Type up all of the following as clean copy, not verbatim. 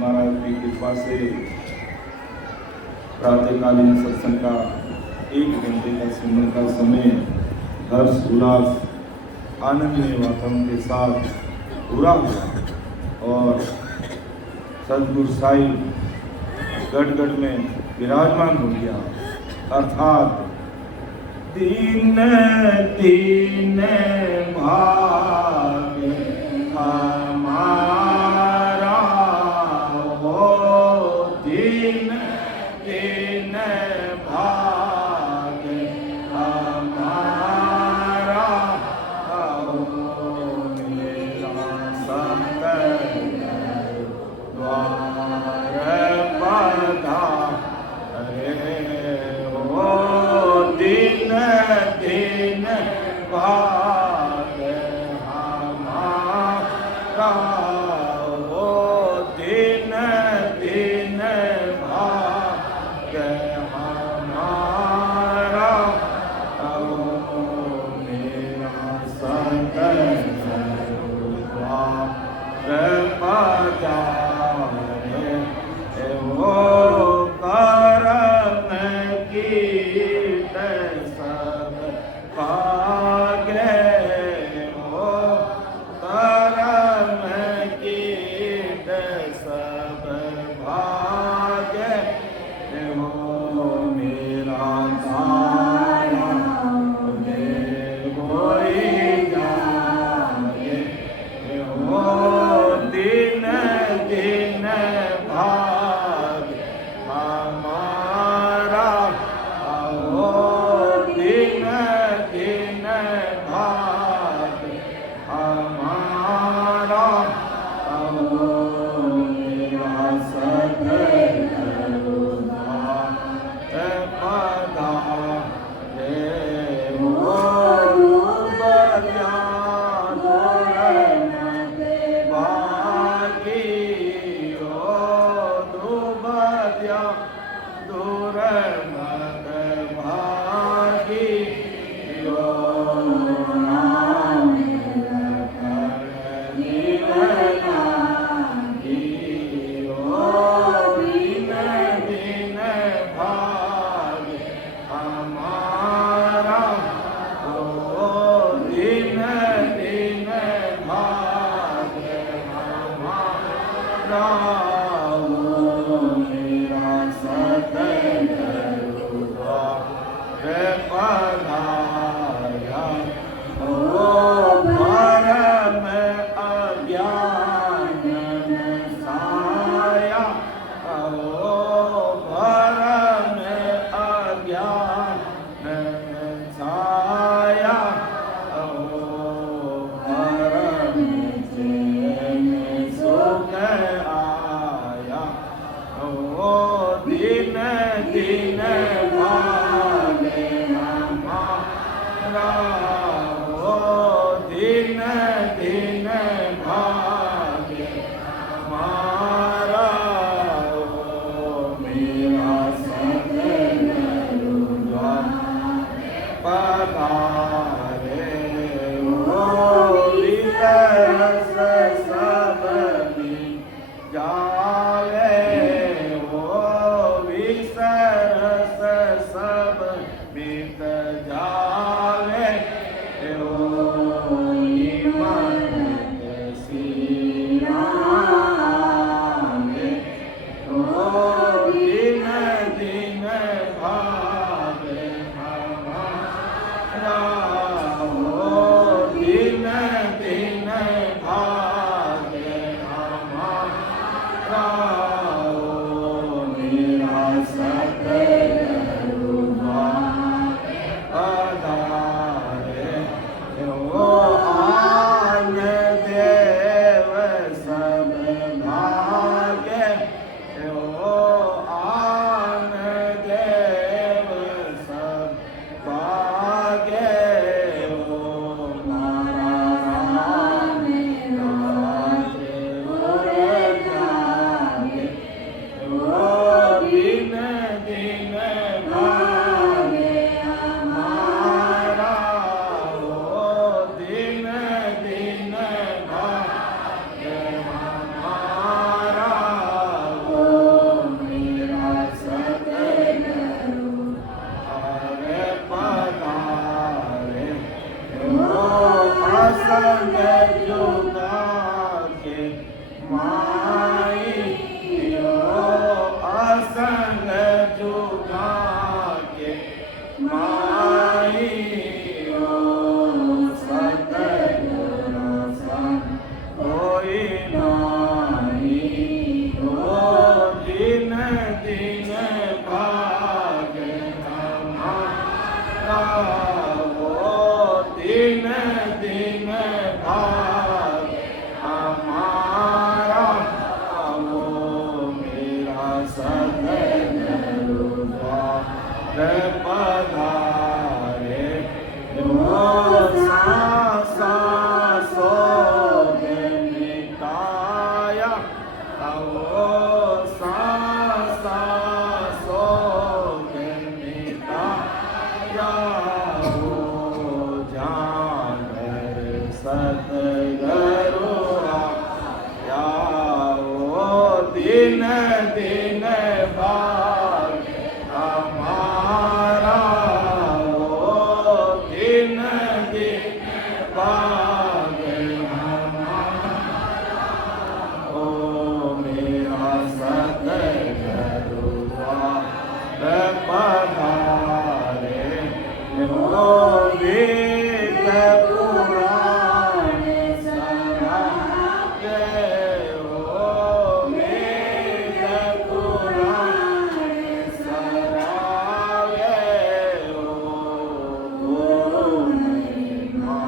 महाराज की कृपा से प्रातःकालीन सत्संग का 1 घंटे का सुनने का समय हर्ष उल्लास आनंदमय वातावरण के साथ पूरा हुआ और सदगुरु साईं गढ़ गढ़ में विराजमान हो गया। अर्थात दीन दीन भाग हमारा हो, दीन दीन भाग हमारा हो, मेरा संत द्वार पधारे हो, दीन दीन भाग हमारा हो, दीन दीन भाग हमारा हो, मेरा संत द्वार पधारे हो, करम कीट सब भागे हो, करम कीट सब भागे हो, मेरा तारा कोई जागे हो, दिन दिन भाग हमारा हो, दिन दिन भाग हमारा हो, मेरा सदगुरु पधारे हो, बलियान भागी हो, दुबलिया दूर मत भागी हो, नाम कर लागी हो, दिन दिन भाग हमारा हो, दिन दिन भाग हमारा हो, मेरा सदगुरु द्वार पधारा हो, परम अज्ञान साया हो, परम अज्ञान साया हो, परम चैन सुख आया हो, दिन दिन भाग हमारा हो, दिन दिन भाग हमारा हो, मेरा सदगुरु द्वार पधारे हो, विरस सब मिट जावे हो, विसरस सब मिट जावे हो, ईमान सियाने हो, दिन दिन भाग हमारा संग जुगा के माइयो असंग जुगा के माइयो सतगुरु संग कोई नाई ओ दिन दिन भाग हमारा वो दिन दिन भाग हमारा वो मेरा सतगुरु द्वार पधारे वो सांसों में मिटाया वो सांसों में मिटाया वो जानकर सतगुरु आया वो दिन दिन भाग हमारा वो दिन दिन भाग हमारा ओ मेरा सतगुरु द्वार पधारे वो वेद पुराण सनाते वो वेद पुराण सनावे वो गुरु महिमा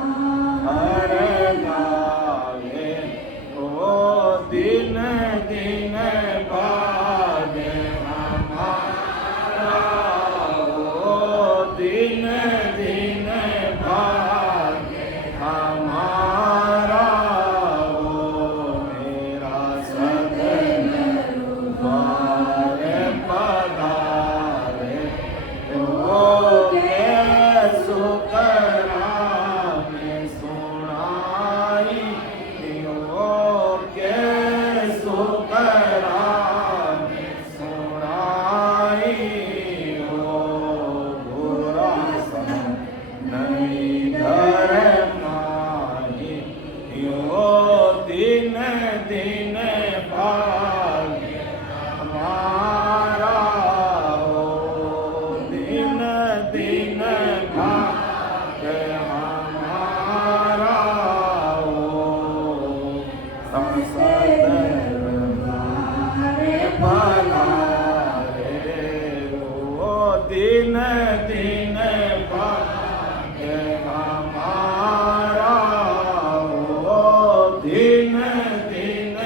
हर गावे वो दिन दिन भाग हमारा वो दिन दिन भाग हमारा वो मेरा सतगुरु द्वार पधारे वो सुख राम सुनाई वो के सुख राम सुनाई वो बुरा सन नहीं धर माही यो दिन दिन भाग हमारा ओ दिन दिन भाग हमारा ओ सतगुरु पधारे ओ दिन दिन भाग हमारा ओ दिन दिन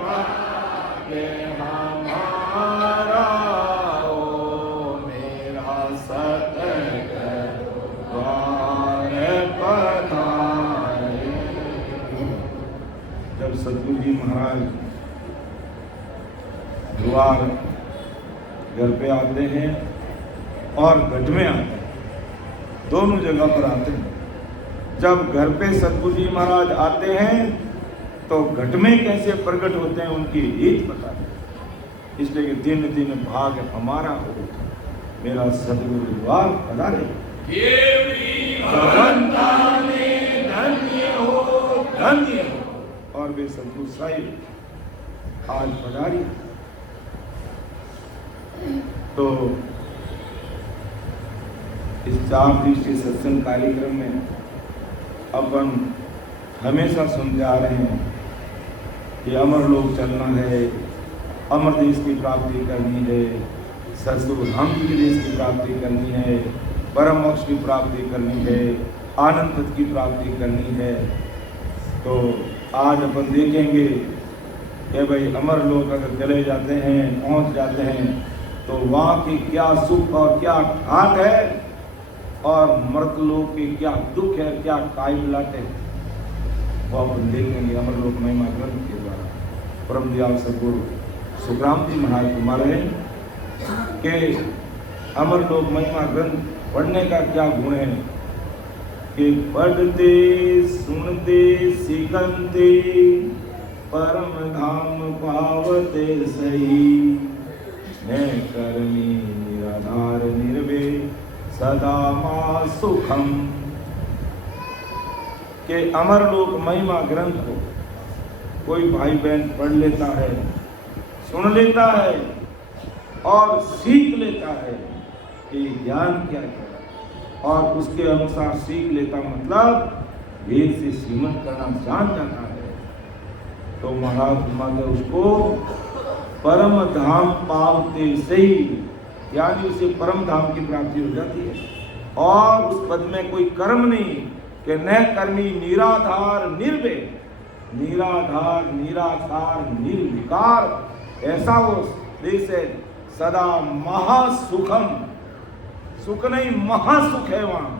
भाग हमारा ओ मेरा सतगुरु द्वार पधारे। जब सतगुरु जी महाराज द्वार घर पे आते हैं और घट में आते हैं, दोनों जगह पर आते हैं। जब घर पे सतगुरु जी महाराज आते हैं तो घट में कैसे प्रकट होते हैं उनकी रीत बताते हैं। इसलिए कि दिन दिन भाग हमारा हो मेरा सतगुरु द्वार पधारे धन्य हो धन्य हो। और वे सतगुरु साहिब आज पधारी। तो इस 4 दिवसीय सत्संग कार्यक्रम में अपन हमेशा सुनते आ रहे हैं कि अमर लोक चलना है, अमर देश की प्राप्ति करनी है, सतगुरु धाम के देश की प्राप्ति करनी है, परम मोक्ष की प्राप्ति करनी है, आनंद पद की प्राप्ति करनी है। तो आज अपन देखेंगे कि भाई अमर लोक अगर चले जाते हैं, पहुंच जाते हैं, तो वहाँ की क्या सुख और क्या ठाट है और मृतलोक की क्या दुख है, क्या काय मिलाते हैं, वो अपन देखेंगे अमरलोक महिमा ग्रंथ के द्वारा। परम दयाल सद्गुरु सुखराम जी महाराज कुमार हैं कि अमरलोक महिमा ग्रंथ पढ़ने का क्या गुण है कि पढ़ते सुनते सीखते परम धाम पावते सही। मैं कर्मी निराधार निर्भय सदा मा सुखम। कि अमरलोक महिमा ग्रंथ को कोई भाई बहन पढ़ लेता है, सुन लेता है और सीख लेता है कि ज्ञान क्या है, और उसके अनुसार सीख लेता मतलब वेद से श्रीमत करना जान जाता है, तो महाराज माता उसको परम धाम पावते से ही, यानी उसे परम धाम की प्राप्ति हो जाती है। और उस पद में कोई कर्म नहीं कि न कर्मी निराधार निर्भय, निराधार निराकार निर्विकार, ऐसा वो देश है। सदा महासुखम, सुख नहीं महासुख है वहां,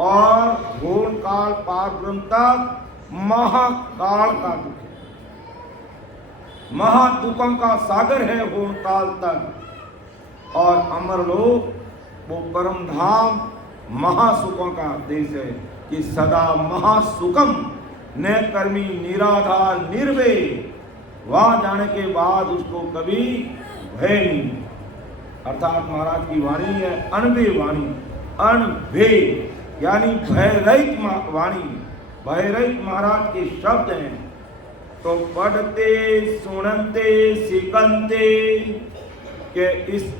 और घोर काल पार ब्रह्म तक महाकाल का दुख है, महादुखों का सागर है घोर काल तक। और अमरलोक वो परम धाम महासुखों का देश है कि सदा महासुखम न कर्मी निराधार निर्भय, वहां जाने के बाद उसको कभी भय नहीं। अर्थात महाराज की वाणी है अनभय वाणी, अनभय यानी भय रहित वाणी, भय रहित महाराज के शब्द हैं। तो पढ़ते सुनते सीखते के इस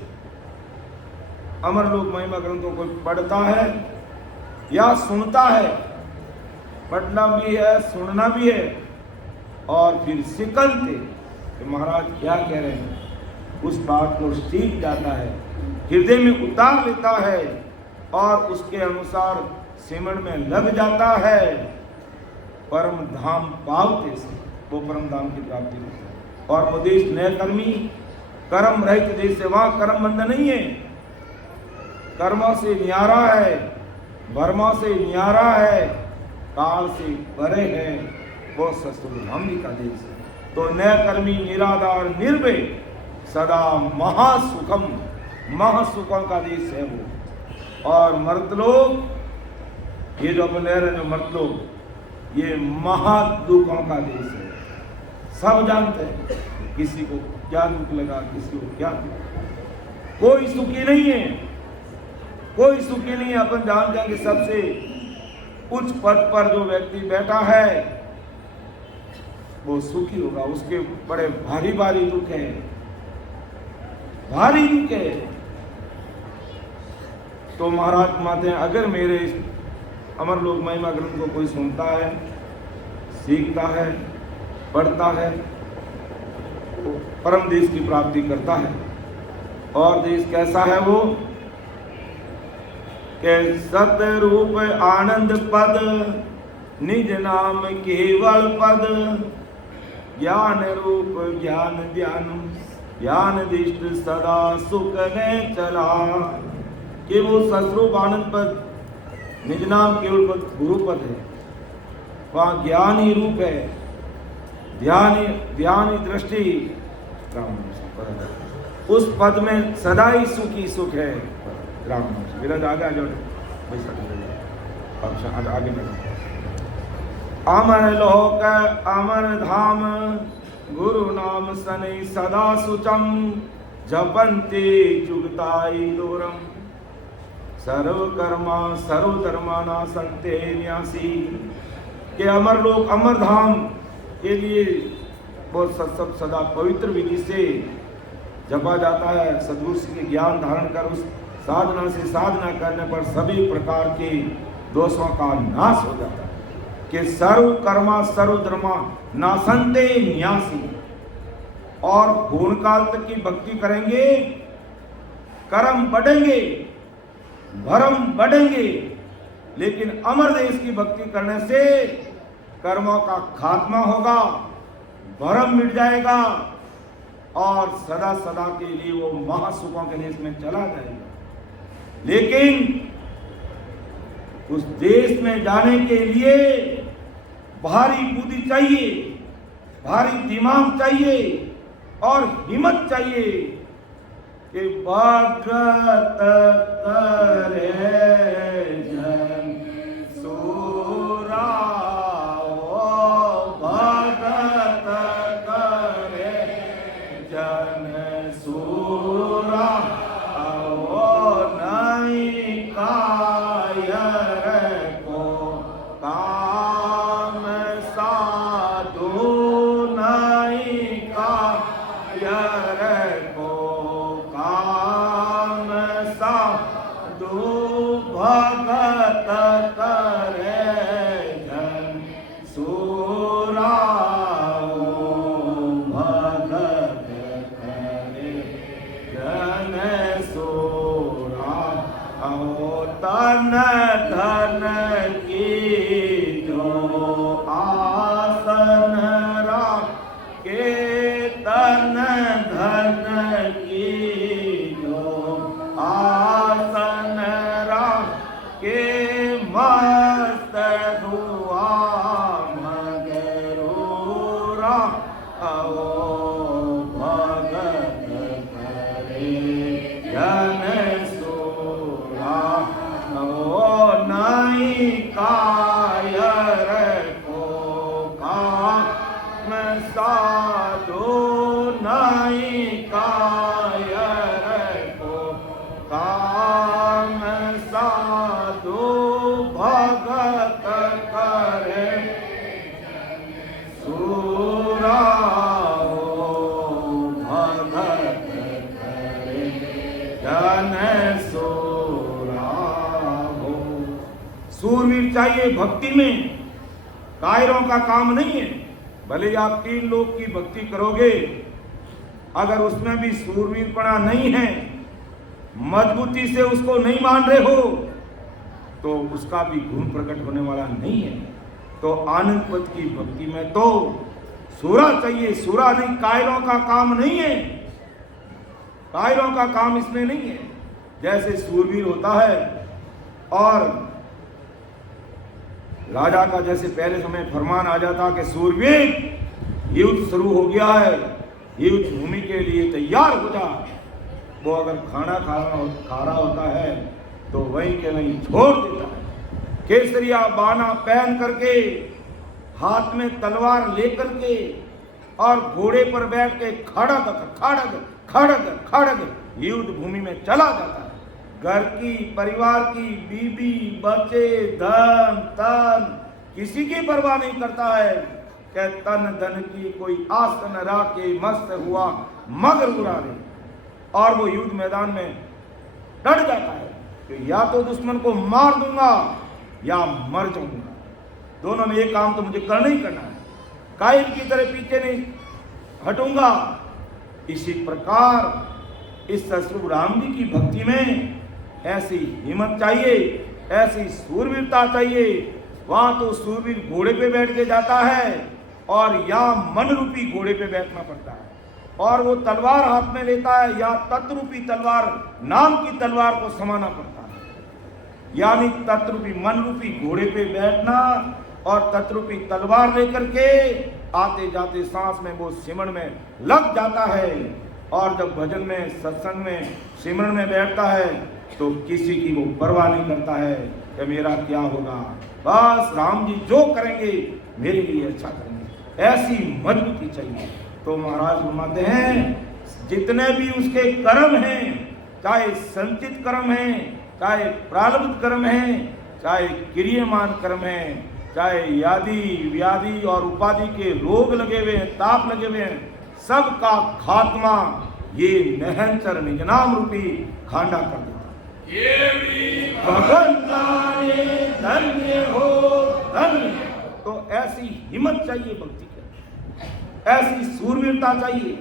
अमरलोक महिमा ग्रंथों को पढ़ता है या सुनता है, पढ़ना भी है सुनना भी है, और फिर सीखते कि महाराज क्या कह रहे हैं, उस बात को सीख जाता है, हृदय में उतार लेता है और उसके अनुसार सिमरण में लग जाता है। परम धाम पावते से वो परम धाम की प्राप्ति होती है। और वो देश नय कर्मी कर्म रहित देश है, वहां कर्म बंधन नहीं है, कर्मा से न्यारा है, वर्मा से न्यारा है, काल से परे है, वो सस्तुर धाम का देश है। तो नय कर्मी निराधार निर्भय सदा महासुखम, महासुखों का देश है वो। और मर्तलोक, ये जो अपन ले रहे हैं मर्तलोक, ये महादुखों का देश है। सब जानते हैं किसी को क्या दुख लगा, किसी को क्या दुख, कोई सुखी नहीं है, कोई सुखी नहीं है। अपन जानते हैं कि सबसे उच्च पद पर जो व्यक्ति बैठा है वो सुखी होगा, उसके बड़े भारी भारी दुख है, भारी दुख है। तो महाराज माते हैं अगर मेरे इस अमरलोक महिमा ग्रंथ को कोई सुनता है, सीखता है, पढ़ता है, तो परम देश की प्राप्ति करता है। और देश कैसा है वो के सतरूप आनंद पद, निज नाम केवल पद, ज्ञान रूप ज्ञान ध्यान, ज्ञान दिष्ट सदा सुख ने चला। कि वो सतरूप आनंद पद, निज नाम केवल पद गुरु पद है, वहां ज्ञानी रूप है, ध्यानी दृष्टि, उस पद में सदा ही सुखी सुख है। राम मेरा आगे आ जाओ, आगे बढ़ो। अमर लोक अमर धाम, गुरु नाम सने सदा सुचम, जपन्ते जुगताई दूरम, सर्व कर्मा सर्व धर्माना संते न्यासी। के अमर लोक अमर धाम के लिए वो सब सदा पवित्र विधि से जपा जाता है। सद्गुरु के ज्ञान धारण कर उस साधना से साधना करने पर सभी प्रकार के दोषों का नाश हो जाता है। कि सर्व कर्मा सर्व धर्मा नासंते न्यासी, और पूर्ण काल तक की भक्ति करेंगे, कर्म बढ़ेंगे, भरम बढ़ेंगे, लेकिन अमर देश की भक्ति करने से कर्मों का खात्मा होगा, भरम मिट जाएगा और सदा सदा के लिए वो महासुखों के देश में चला जाएगा। लेकिन उस देश में जाने के लिए भारी बुद्धि चाहिए, भारी दिमाग चाहिए और हिम्मत चाहिए कि भगत करे जन सूरा, भगत करे जन सूरा, नहीं कायर को का धन की जो आसन राखे, तन धन की जो आसन राखे, मस्त हुआ मगरूरा आओ भगत करे जन सोरा, ओ नहीं कायर को काम साधो, नहीं कायर को काम साधो, भगत करे सूरा, भगत करे जन सोरा हो। सूरवीर चाहिए भक्ति में, कायरों का काम नहीं है। भले आप 3 लोग की भक्ति करोगे, अगर उसमें भी सूरवीरपना नहीं है, मजबूती से उसको नहीं मान रहे हो, तो उसका भी गुण प्रकट होने वाला नहीं है। तो आनंद पद की भक्ति में तो सूरा चाहिए, सूरा नहीं, कायरों का काम नहीं है, कायरों का काम इसमें नहीं है। जैसे सूरवीर होता है और राजा का जैसे पहले समय फरमान आ जाता कि सूरवीर युद्ध शुरू हो गया है, युद्ध भूमि के लिए तैयार हो जा। वो अगर खाना खा रहा होता है तो वहीं के वहीं छोड़ देता है, केसरिया बाना पहन करके, हाथ में तलवार लेकर के और घोड़े पर बैठ के खड़ग खड़ग खड़ग खड़ग युद्ध भूमि में चला जाता है। घर की, परिवार की, बीबी, बच्चे, धन तन किसी की परवाह नहीं करता है कि तन धन की कोई आस न राखे, मस्त हुआ मगर उड़ारे। और वो युद्ध मैदान में डट जाता है कि या तो दुश्मन को मार दूंगा या मर जाऊंगा, दोनों में एक काम तो मुझे करना ही करना है, कायल की तरह पीछे नहीं हटूंगा। इसी प्रकार इस ससुर राम जी की भक्ति में ऐसी हिम्मत चाहिए, ऐसी सूरवीरता चाहिए। वहां तो सूरवीर घोड़े पे बैठ के जाता है और या मन रूपी घोड़े पे बैठना पड़ता है, और वो तलवार हाथ में लेता है या तत्रूपी तलवार, नाम की तलवार को समाना पड़ता है। यानी तत्रूपी मन रूपी घोड़े पे बैठना और तत्रूपी तलवार लेकर के आते जाते सांस में वो सिमरन में लग जाता है। और जब भजन में, सत्संग में, सिमरन में बैठता है तो किसी की वो परवाह नहीं करता है कि मेरा क्या होगा, बस राम जी जो करेंगे मेरे लिए अच्छा करेंगे। ऐसी मजबूती चाहिए। तो महाराज फरमाते हैं जितने भी उसके कर्म हैं, चाहे संचित कर्म हैं, चाहे प्रारब्ध कर्म हैं, चाहे क्रियमान कर्म हैं, चाहे यादि व्याधि और उपाधि के रोग लगे हुए हैं, ताप लगे हुए हैं, सबका खात्मा ये नहंचर निज नाम रूपी खांडा कर देता। धन्य हो धन्य। तो ऐसी हिम्मत चाहिए भक्ति के, ऐसी सूरवीरता चाहिए।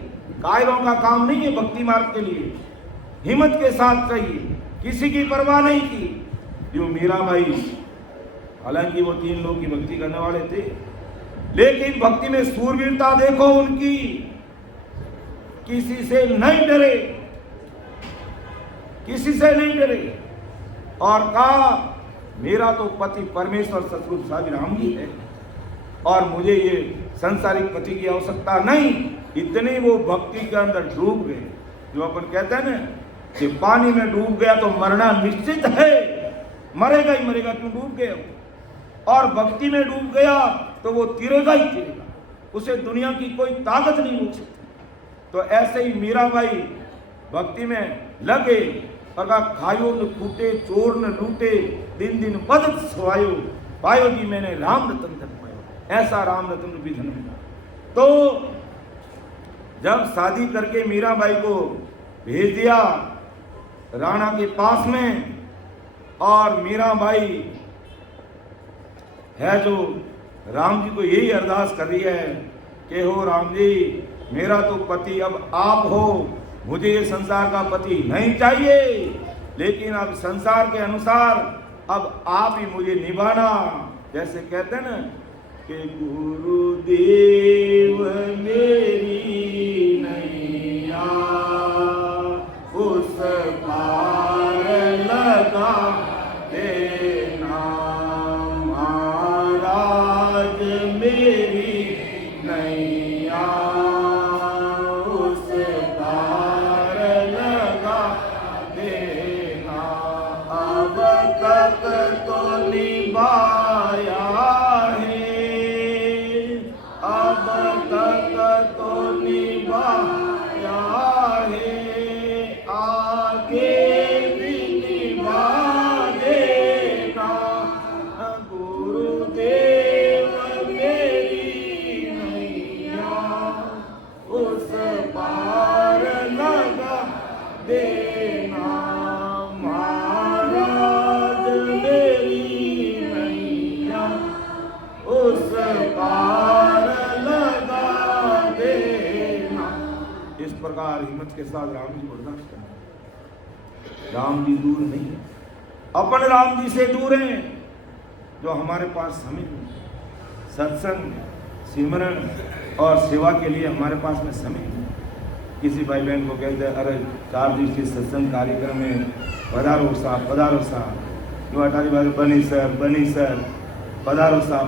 कायरों का काम नहीं है भक्ति मार्ग के लिए, हिम्मत के साथ चाहिए, किसी की परवाह नहीं की। जो मीराबाई, हालांकि वो 3 लोग की भक्ति करने वाले थे, लेकिन भक्ति में सूरवीरता देखो उनकी, किसी से नहीं डरे, किसी से नहीं डरे। और कहा मेरा तो पति परमेश्वर सतगुरु साहब राम जी है और मुझे ये संसारिक पति की आवश्यकता नहीं। इतने वो भक्ति के अंदर डूब गए। जो अपन कहते हैं ना कि पानी में डूब गया तो मरना निश्चित है, मरेगा ही मरेगा, क्यों डूब गया। और भक्ति में डूब गया तो वो तिरेगा ही तिरेगा, उसे दुनिया की कोई ताकत नहीं रोक सकती। तो ऐसे ही मीराबाई भक्ति में लगे और कहा खायो न फूटे, चोर न लूटे, दिन दिन बदत सवायो, पायो जी मैंने राम रतन धन पायो। ऐसा राम रतन भी धन मिला। तो जब शादी करके मीराबाई को भेज दिया राणा के पास में, और मीराबाई है जो राम जी को यही अरदास कर रही है कि हो राम जी, मेरा तो पति अब आप हो, मुझे ये संसार का पति नहीं चाहिए, लेकिन अब संसार के अनुसार अब आप ही मुझे निभाना। जैसे कहते हैं ना कि गुरुदेव मेरी नैया उस पार लगा देना, महाराज मेरी नैया उस पार लगा देना। अब तक तो निभाया है, अब तक तो निभाया है, आगे भी निभा देना। गुरुदेव मेरी नैया उस पार लगा देना, महाराज मेरी नैया उस पार लगा देना। इस प्रकार हिम्मत के साथ राम जी को अरदास करना। राम जी दूर नहीं है, अपन राम जी से दूर हैं। जो हमारे पास समय नहीं, सत्संग, सिमरन और सेवा के लिए हमारे पास में समय नहीं। किसी भाई बहन को कहते हैं अरे 4 दिवसीय सत्संग कार्यक्रम में पधारो साहब, पधारो साहब, जो अटारी बात बनी सर, पधारो साहब।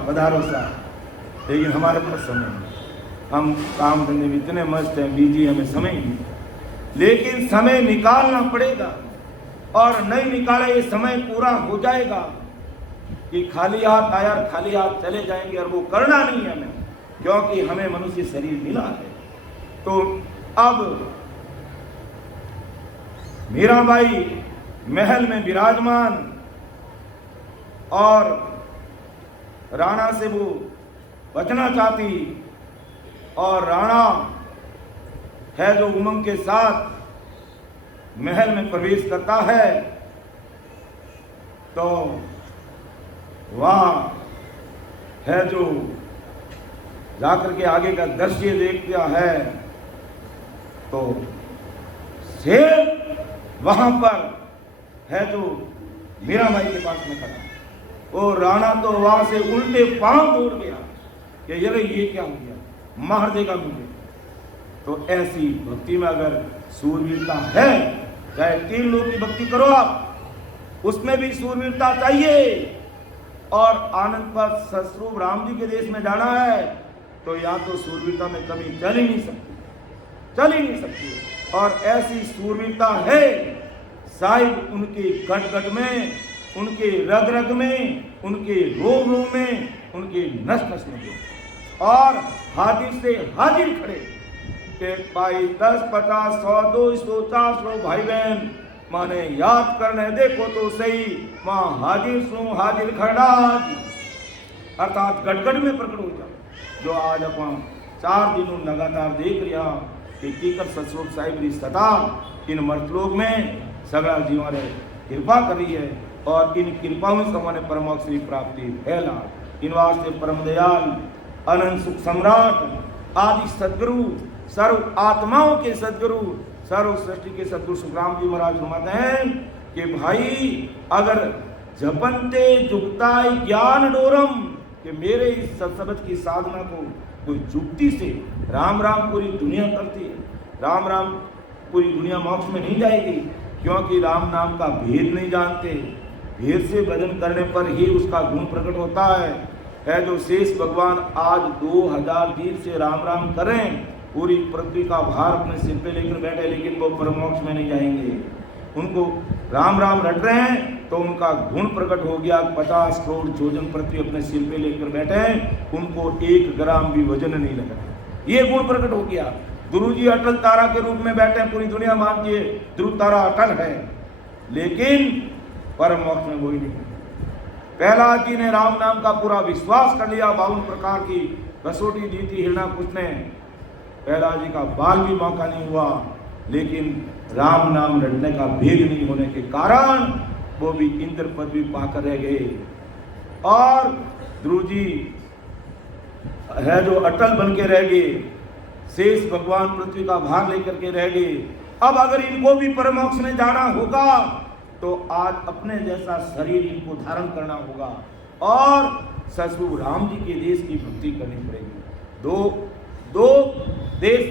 लेकिन हमारे पास समय नहीं, हम काम धंधे में इतने मस्त हैं, बिजी, हमें समय नहीं। लेकिन समय निकालना पड़ेगा, और नहीं निकाले ये समय पूरा हो जाएगा कि खाली हाथ आया खाली हाथ चले जाएंगे, और वो करना नहीं है हमें, क्योंकि हमें मनुष्य शरीर मिला है। तो अब मीराबाई महल में विराजमान, और राणा से वो बचना चाहती, और राणा है जो उमंग के साथ महल में प्रवेश करता है, तो वहां है जो जाकर के आगे का दृश्य देखता है, तो शेर वहां पर है जो मीराबाई के पास में खड़ा। वो राणा तो वहां से उल्टे पांव दौड़ गया कि अरे ये क्या हो गया, मार देगा मुझे। तो ऐसी भक्ति में अगर सूरवीरता है, चाहे 3 लोग की भक्ति करो आप, उसमें भी सूरवीरता चाहिए। और आनंद पर सस्वरूप राम जी के देश में जाना है, तो या तो सूरवीरता में कभी चल ही नहीं सकती। और ऐसी सूरवीरता है साहिब उनके गट गट में, उनके रग रग में, उनके रोम रोम में, उनके नस नस में, और हाजिर से हाजिर खड़े के भाई 10, 50, 100, 200, 400 भाई बहन माने याद करने देखो तो सही, मां हाजिर सो हाजिर खड़ा, अर्थात गटगट में प्रकट हो जाओ। जो आज अपन 4 दिनों लगातार देख रहा कि कीकर सतस्वरूप साहिब की सदा इन मर्तलोक में सगड़ा जीवन है कृपा करी है, और इन कृपाओं से हमारे परमोक्ष की प्राप्ति फैला। इन वास्ते परम दयाल अनंत सुख सम्राट आदि सदगुरु, सर्व आत्माओं के सदगुरु, सर्व सृष्टि के सदगुरु सुखराम जी महाराज फरमाते हैं कि भाई अगर जपनते जुगताय ज्ञान डोरम, कि मेरे इस सत्सबद की साधना को कोई जुक्ति से राम राम पूरी दुनिया करती है, राम राम पूरी दुनिया मोक्ष में नहीं जाएगी, क्योंकि राम नाम का भेद नहीं जानते। भेद से भजन करने पर ही उसका गुण प्रकट होता है। जो शेष भगवान आज 2000 दिन से राम राम करें, पूरी पृथ्वी का भार अपने सिर पे लेकर बैठे, लेकिन वो परमोक्ष में नहीं जाएंगे। उनको राम राम रट रहे हैं तो उनका गुण प्रकट हो गया। 50 करोड़ जोजन पृथ्वी अपने सिर पे लेकर बैठे हैं, उनको 1 ग्राम भी वजन नहीं लगा, ये गुण प्रकट हो गया। ध्रुव जी अटल तारा के रूप में बैठे हैं, पूरी दुनिया मानती है ध्रुव तारा अटल है, लेकिन परम मोक्ष में वही नहीं। प्रहलाद जी ने राम नाम का पूरा विश्वास कर लिया, 52 प्रकार की कसौटी दी थी हिरण्याकुश ने, प्रहलाद जी का बाल भी मौका नहीं हुआ, लेकिन राम नाम रटने का भेद नहीं होने के कारण वो भी इंद्र पदवी पाकर रह गए। और ध्रुव जी है जो अटल बन के रह गए, शेष भगवान पृथ्वी का भार लेकर के रह गए। अब अगर इनको भी परमोक्ष में जाना होगा तो तो आज अपने जैसा शरीर इनको धारण करना होगा और ससुर राम जी के देश की भक्ति करनी पड़ेगी। दो देश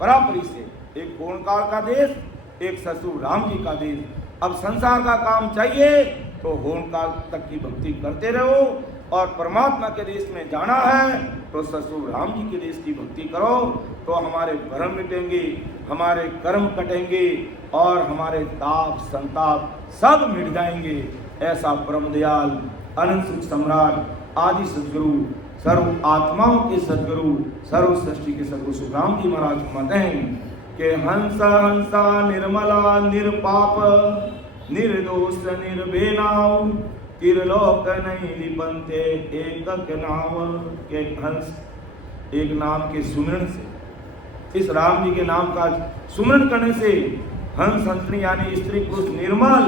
बराबरी से, एक पूर्णकाल का देश, एक ससुर राम जी का देश। अब संसार का काम चाहिए तो होनकाल तक की भक्ति करते रहो, और परमात्मा के देश में जाना है तो ससुर राम जी के देश की भक्ति करो, तो हमारे भ्रम मिटेंगे, हमारे कर्म कटेंगे और हमारे ताप संताप सब मिट जाएंगे। ऐसा परम दयाल अनंत सुख सम्राट आदि सदगुरु, सर्व आत्माओं के सदगुरु, सर्व सृष्टि के सदगुरु सुखराम जी महाराज कहते हैं कि हंसा हंसा निर्मला निरपाप निर्दोष निर्भेनाव त्रिलोक नहीं लिपंते एक नाम के हंस। एक नाम के सुमिरन से, इस राम जी के नाम का सुमिरन करने से हंस हंसनी यानी स्त्री पुरुष निर्मल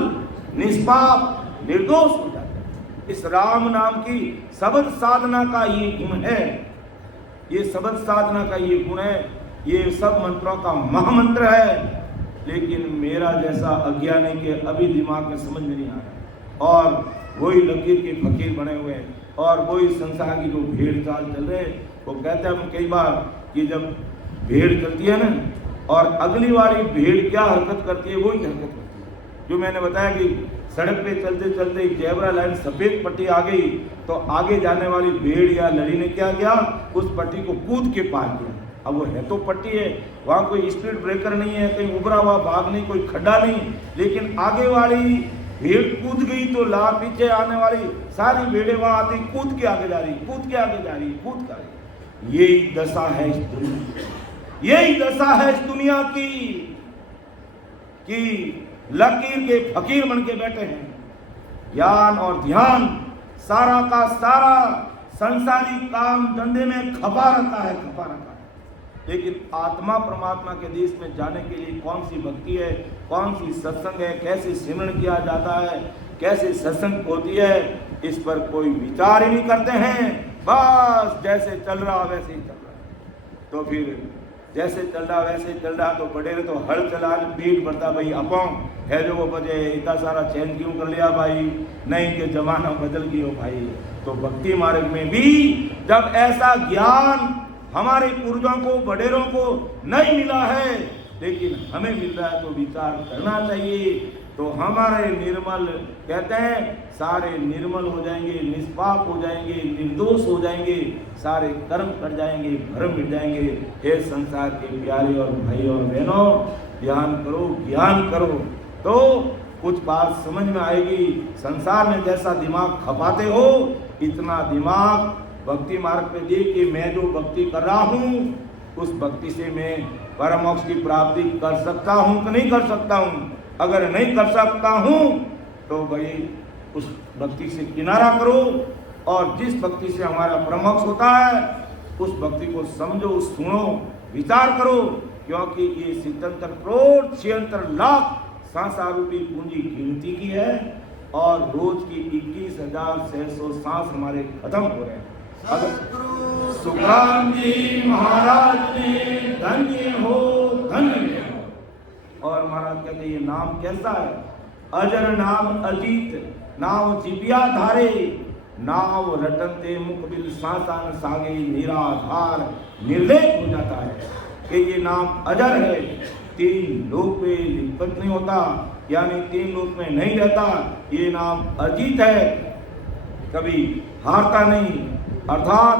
निष्पाप निर्दोष हो जाता है। इस राम नाम की शब्द साधना का ये गुण है, ये शब्द साधना का ये गुण है, ये सब मंत्रों का महामंत्र है। लेकिन मेरा जैसा अज्ञान है कि अभी दिमाग में समझ में नहीं आ रहा, और वही लकीर के फकीर बने हुए हैं, और वही संसार की जो भेड़ चाल चल रहे हैं। वो कहते हैं कई बार कि जब भेड़ चलती है ना, और अगली वाली भेड़ क्या हरकत करती है वही हरकत करती है। जो मैंने बताया कि सड़क पे चलते चलते जेब्रा लाइन सफेद पट्टी आ गई, तो आगे जाने वाली भेड़ या लड़ी ने क्या किया, उस पट्टी को कूद के पार किया। अब वो है तो पट्टी है, वहाँ कोई स्पीड ब्रेकर नहीं है, कहीं उभरा हुआ भाग नहीं, कोई खड्डा नहीं, लेकिन आगे वाली भेड़ कूद गई तो ला पीछे आने वाली सारी भेड़ें वहां आती कूद के आगे जा रही, कूद के आगे जा रही, कूद कर। यही दशा है इस दुनिया, यही दशा है इस दुनिया की कि लकीर के फकीर बन के बैठे हैं। ज्ञान और ध्यान सारा का सारा संसारी काम धंधे में खपा रखा है, खपा रखा है। लेकिन आत्मा परमात्मा के देश में जाने के लिए कौन सी भक्ति है, कौन सी सत्संग है, कैसे सिमरन किया जाता है, कैसे सत्संग होती है, इस पर कोई विचार ही नहीं करते हैं। बस जैसे चल रहा वैसे ही चल रहा। तो फिर जैसे चल रहा वैसे चल रहा, तो बड़े तो हल चला पीठ बढ़ता भाई अपों है जो वो बजे इतना सारा चैन क्यों कर लिया भाई, नहीं कि जमाना बदल गया भाई। तो भक्ति मार्ग में भी जब ऐसा ज्ञान हमारे पूर्वजों को बड़ेरों को नहीं मिला है, लेकिन हमें मिल रहा है, तो विचार करना चाहिए। तो हमारे निर्मल कहते हैं सारे निर्मल हो जाएंगे, निष्पाप हो जाएंगे, निर्दोष हो जाएंगे, सारे कर्म कट जाएंगे, भ्रम मिट जाएंगे। हे संसार के प्यारे और भाई और बहनों, ध्यान करो, ज्ञान करो, तो कुछ बात समझ में आएगी। संसार में जैसा दिमाग खपाते हो, इतना दिमाग भक्ति मार्ग पे दे कि मैं जो भक्ति कर रहा हूँ उस भक्ति से मैं परम मोक्ष की प्राप्ति कर सकता हूँ कि नहीं कर सकता हूँ। अगर नहीं कर सकता हूँ तो भाई उस भक्ति से किनारा करो, और जिस भक्ति से हमारा परम मोक्ष होता है उस भक्ति को समझो, सुनो, विचार करो। क्योंकि ये 77 करोड़ 76 लाख सांस रूपी पूंजी गिनती की है, और रोज की 21,600 सांस हमारे खत्म हो रहे हैं। सुखराम जी महाराज ने धन्य हो, धन्य हो। और महाराज कहते ये नाम कैसा है, अजर नाम अजीत, नाव जिबिया धारे, नाव रटनते मुख बिल सांसान सागे, निराधार निर्लेप हो जाता है कि ये नाम अजर है, 3 लोक पे लिप्त नहीं होता, यानी 3 लोक में नहीं रहता। ये नाम अजीत है, कभी हारता नहीं, अर्थात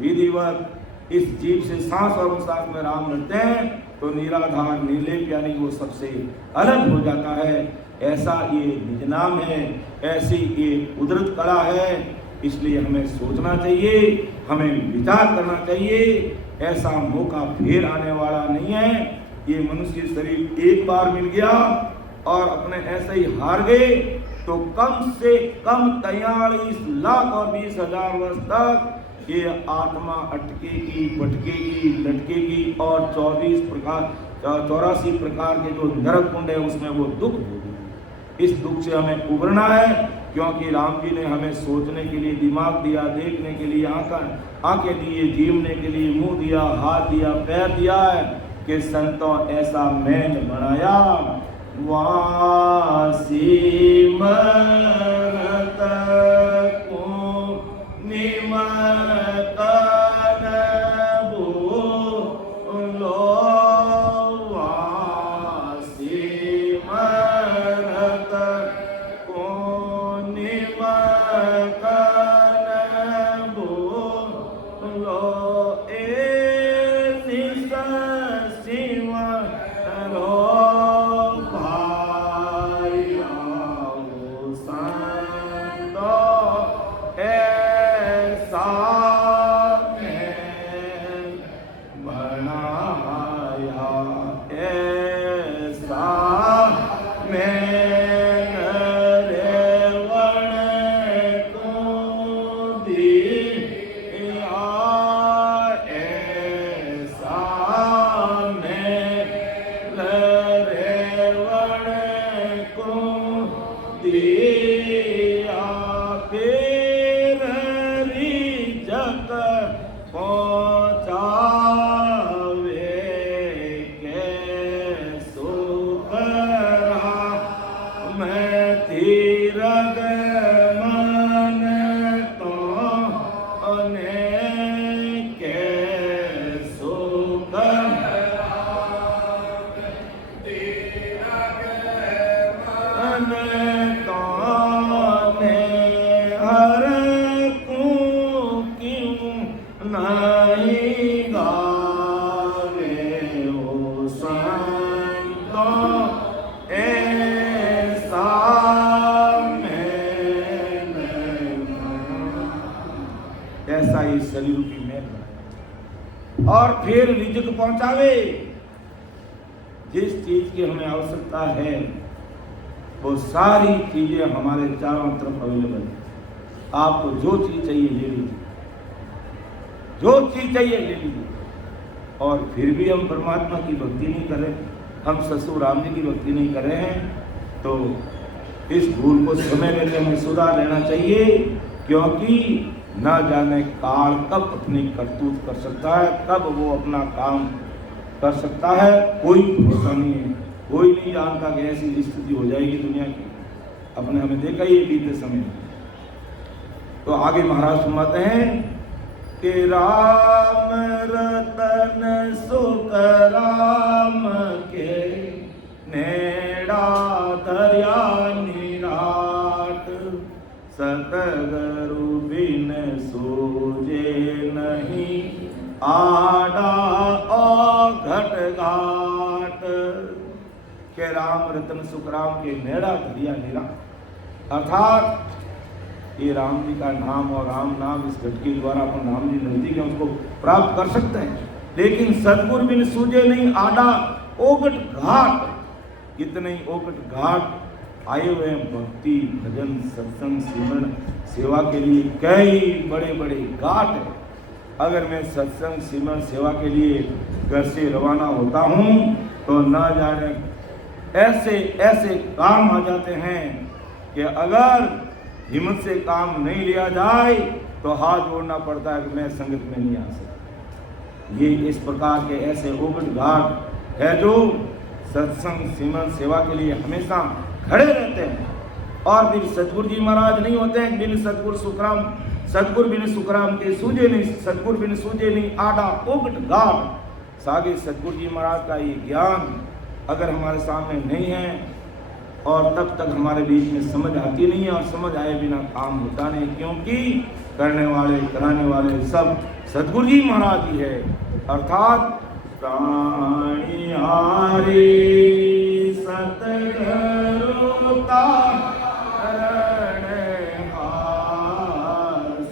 विधिवत इस जीव से सांस और सांस में राम लड़ते हैं तो निराधार निर्लेप यानी वो सबसे अलग हो जाता है। ऐसा ये निज नाम है, ऐसी ये कुदरत कला है। इसलिए हमें सोचना चाहिए, हमें विचार करना चाहिए। ऐसा मौका फिर आने वाला नहीं है। ये मनुष्य शरीर एक बार मिल गया और अपने ऐसे ही हार गए तो कम से कम 43 लाख और 20,000 वर्ष तक ये आत्मा अटकेगी, भटकेगी, लटकेगी, और 84 प्रकार के जो नरक कुंड है उसमें वो दुख भोगेगी। इस दुख से हमें उबरना है, क्योंकि राम जी ने हमें सोचने के लिए दिमाग दिया, देखने के लिए आंखें दिए, जीवने के लिए मुंह दिया, हाथ दिया, पैर दिया है कि संतों ऐसा मैंने बनाया वासी मरत को निमतन बोलो वासी मरत को निमतन बोलो ए निस शिव रो ऐसा ही शरीर की मेल और फिर रिजक पहुंचावे। जिस चीज की हमें आवश्यकता है वो सारी चीजें हमारे चारों तरफ अवेलेबल है। आपको जो चीज चाहिए ले लीजिए, जो चीज चाहिए ले लीजिए। और फिर भी हम परमात्मा की भक्ति नहीं कर रहे, हम ससुर राम जी की भक्ति नहीं कर रहे हैं, तो इस भूल को समय रहते हमें सुधार लेना चाहिए। क्योंकि न जाने काल कब अपनी करतूत कर सकता है, कब वो अपना काम कर सकता है, कोई भरोसा नहीं है। कोई नहीं जानता कि ऐसी स्थिति हो जाएगी दुनिया की। अपने हमें देखा ही बीते समय। तो आगे महाराज सुनाते हैं कि राम रतन सुख राम के नेड़ा दरिया निराट सतगुरु बिन सूझे नहीं आड़ा और घट घाट के राम रतन सुख राम के नेड़ा दरिया निरा। अर्थात ये राम जी का नाम और राम नाम इस घट के द्वारा अपन राम जी नजदीक है उसको प्राप्त कर सकते हैं। लेकिन सतगुरु बिन सूझे नहीं आड़ा ओगट घाट, कितने ही ओगट घाट आए हुए हैं भक्ति भजन सत्संग सिमरन सेवा के लिए। कई बड़े बड़े घाट है। अगर मैं सत्संग सिमरन सेवा के लिए घर से रवाना होता हूँ तो ना जाने ऐसे ऐसे काम आ जाते हैं कि अगर हिम्मत से काम नहीं लिया जाए तो हाथ जोड़ना पड़ता है कि मैं संगत में नहीं आ सकता। ये इस प्रकार के ऐसे ओगट घाट है जो सत्संग सिमरन सेवा के लिए हमेशा खड़े रहते हैं। और फिर सतगुरु जी महाराज नहीं होते हैं बिन सतगुरु सुखराम, सतगुरु बिन सुखराम के सूझे नहीं, सतगुरु बिन सूझे नहीं आड़ा ओगट घाट। सागे सतगुरु जी महाराज का ये ज्ञान अगर हमारे सामने नहीं है और तब तक हमारे बीच में समझ आती नहीं है, और समझ आए बिना काम होता नहीं, क्योंकि करने वाले कराने वाले सब सतगुरु जी महाराज ही है। अर्थात प्राणिहारी सतगुरु तारणहार,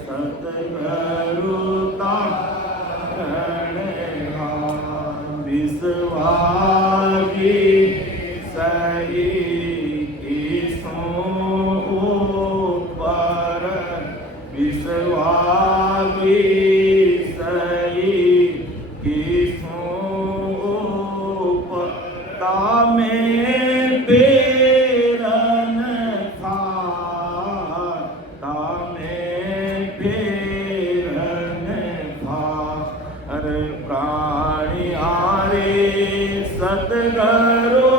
सतगुरु तारणहार, विश्वासी सही विश्वासी सही किसोपता में बेरन था, तामें बेरन था। अरे प्राणी आरे सतगुरु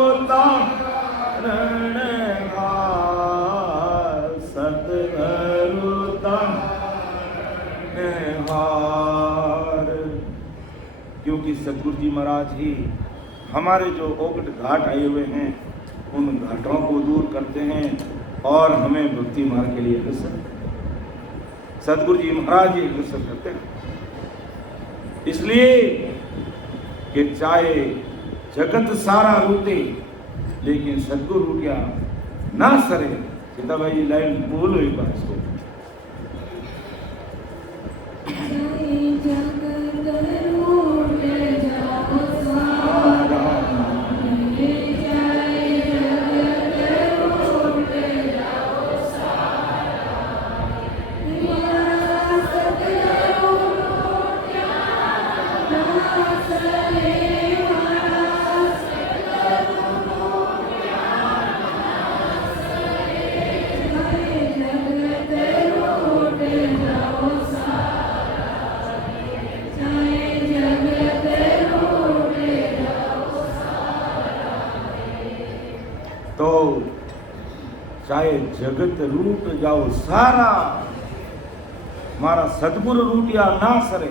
आभार, क्योंकि सतगुरु जी महाराज ही हमारे जो ओकट घाट आए हुए हैं उन घाटों को दूर करते हैं और हमें भक्ति मार्ग के लिए अग्रसर, सतगुरु जी महाराज ही अग्रसर करते हैं। इसलिए कि चाहे जगत सारा रूटे लेकिन सतगुरु रूटिया ना सरे। सीता भाई लाइन बोलो एक बार इसको। तो चाहे जगत रूट जाओ सारा, हमारा सतगुरु रूटिया ना सरे,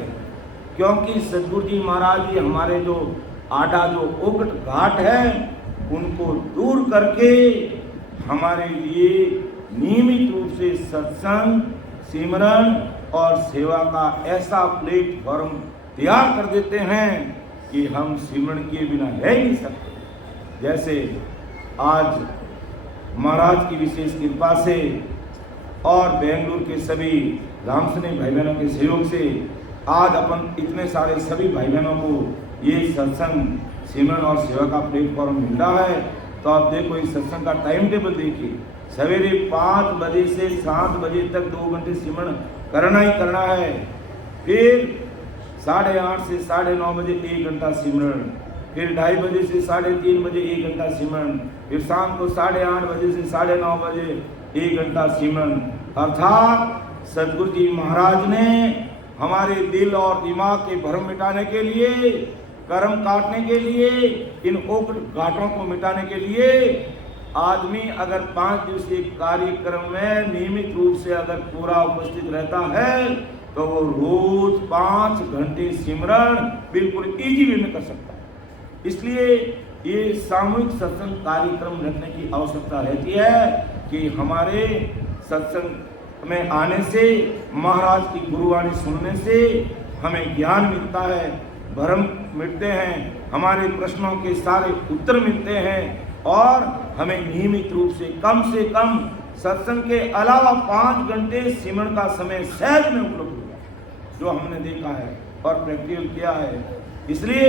क्योंकि सतगुरु जी महाराज जी हमारे जो आडा जो ओकट घाट है उनको दूर करके हमारे लिए नियमित रूप से सत्संग, सिमरन और सेवा का ऐसा प्लेटफॉर्म तैयार कर देते हैं कि हम सिमरन के बिना रह नहीं सकते। जैसे आज महाराज की विशेष कृपा से और बेंगलुरु के सभी रामसने भाई बहनों के सहयोग से आज अपन इतने सारे सभी भाई बहनों को ये सत्संग, सिमरन और सेवा का प्लेटफॉर्म मिल रहा है। तो आप देखो इस सत्संग का टाइम टेबल देखिए, सवेरे 5 बजे से 7 बजे तक 2 घंटे सिमरन करना ही करना है, फिर 8:30 से 9:30 बजे 1 घंटा सिमरन, फिर 2:30 बजे से 3:30 बजे 1 घंटा सिमरन, फिर शाम को 8:30 बजे से 9:30 बजे 1 घंटा सिमरन। अर्थात सतगुरु जी महाराज ने हमारे दिल और दिमाग के भ्रम मिटाने के लिए, कर्म काटने के लिए, इन ओकट घाटों को मिटाने के लिए आदमी अगर 5 दिवसीय कार्यक्रम में नियमित रूप से अगर पूरा उपस्थित रहता है तो वो रोज 5 घंटे सिमरन बिल्कुल इजी वे में कर सकता है। इसलिए ये सामूहिक सत्संग कार्यक्रम रखने की आवश्यकता रहती है कि हमारे सत्संग में आने से, महाराज की गुरुवाणी सुनने से हमें ज्ञान मिलता है, भ्रम मिटते हैं, हमारे प्रश्नों के सारे उत्तर मिलते हैं और हमें नियमित रूप से कम सत्संग के अलावा 5 घंटे सिमरन का समय सहज में उपलब्ध हुआ, जो हमने देखा है और प्रैक्टिकल किया है। इसलिए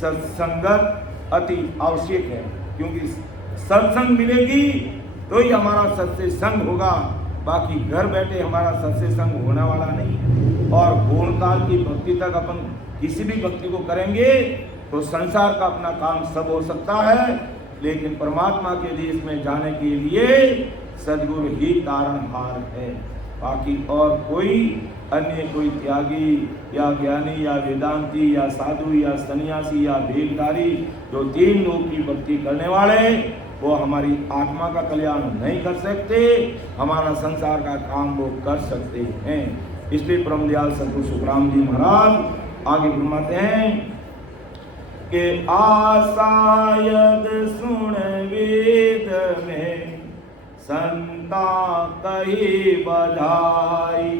सत्संगत अति आवश्यक है, क्योंकि सत्संग मिलेगी तो ही हमारा सत्संग संग होगा, बाकी घर बैठे हमारा सत्संग संग होने वाला नहीं। और पूर्ण काल की भक्ति तक अपन किसी भी भक्ति को करेंगे तो संसार का अपना काम सब हो सकता है, लेकिन परमात्मा के देश में जाने के लिए सद्गुरु ही तारणहार है। बाकी और कोई अन्य कोई त्यागी या ज्ञानी या वेदांती या साधु या सन्यासी या भेदधारी जो 3 लोग की भक्ति करने वाले, वो हमारी आत्मा का कल्याण नहीं कर सकते, हमारा संसार का काम वो कर सकते हैं। इसलिए परम दयाल सद्गुरु सुखराम जी महाराज आगे फरमाते हैं कि आशायद सुन वेद में संता कही बधाई,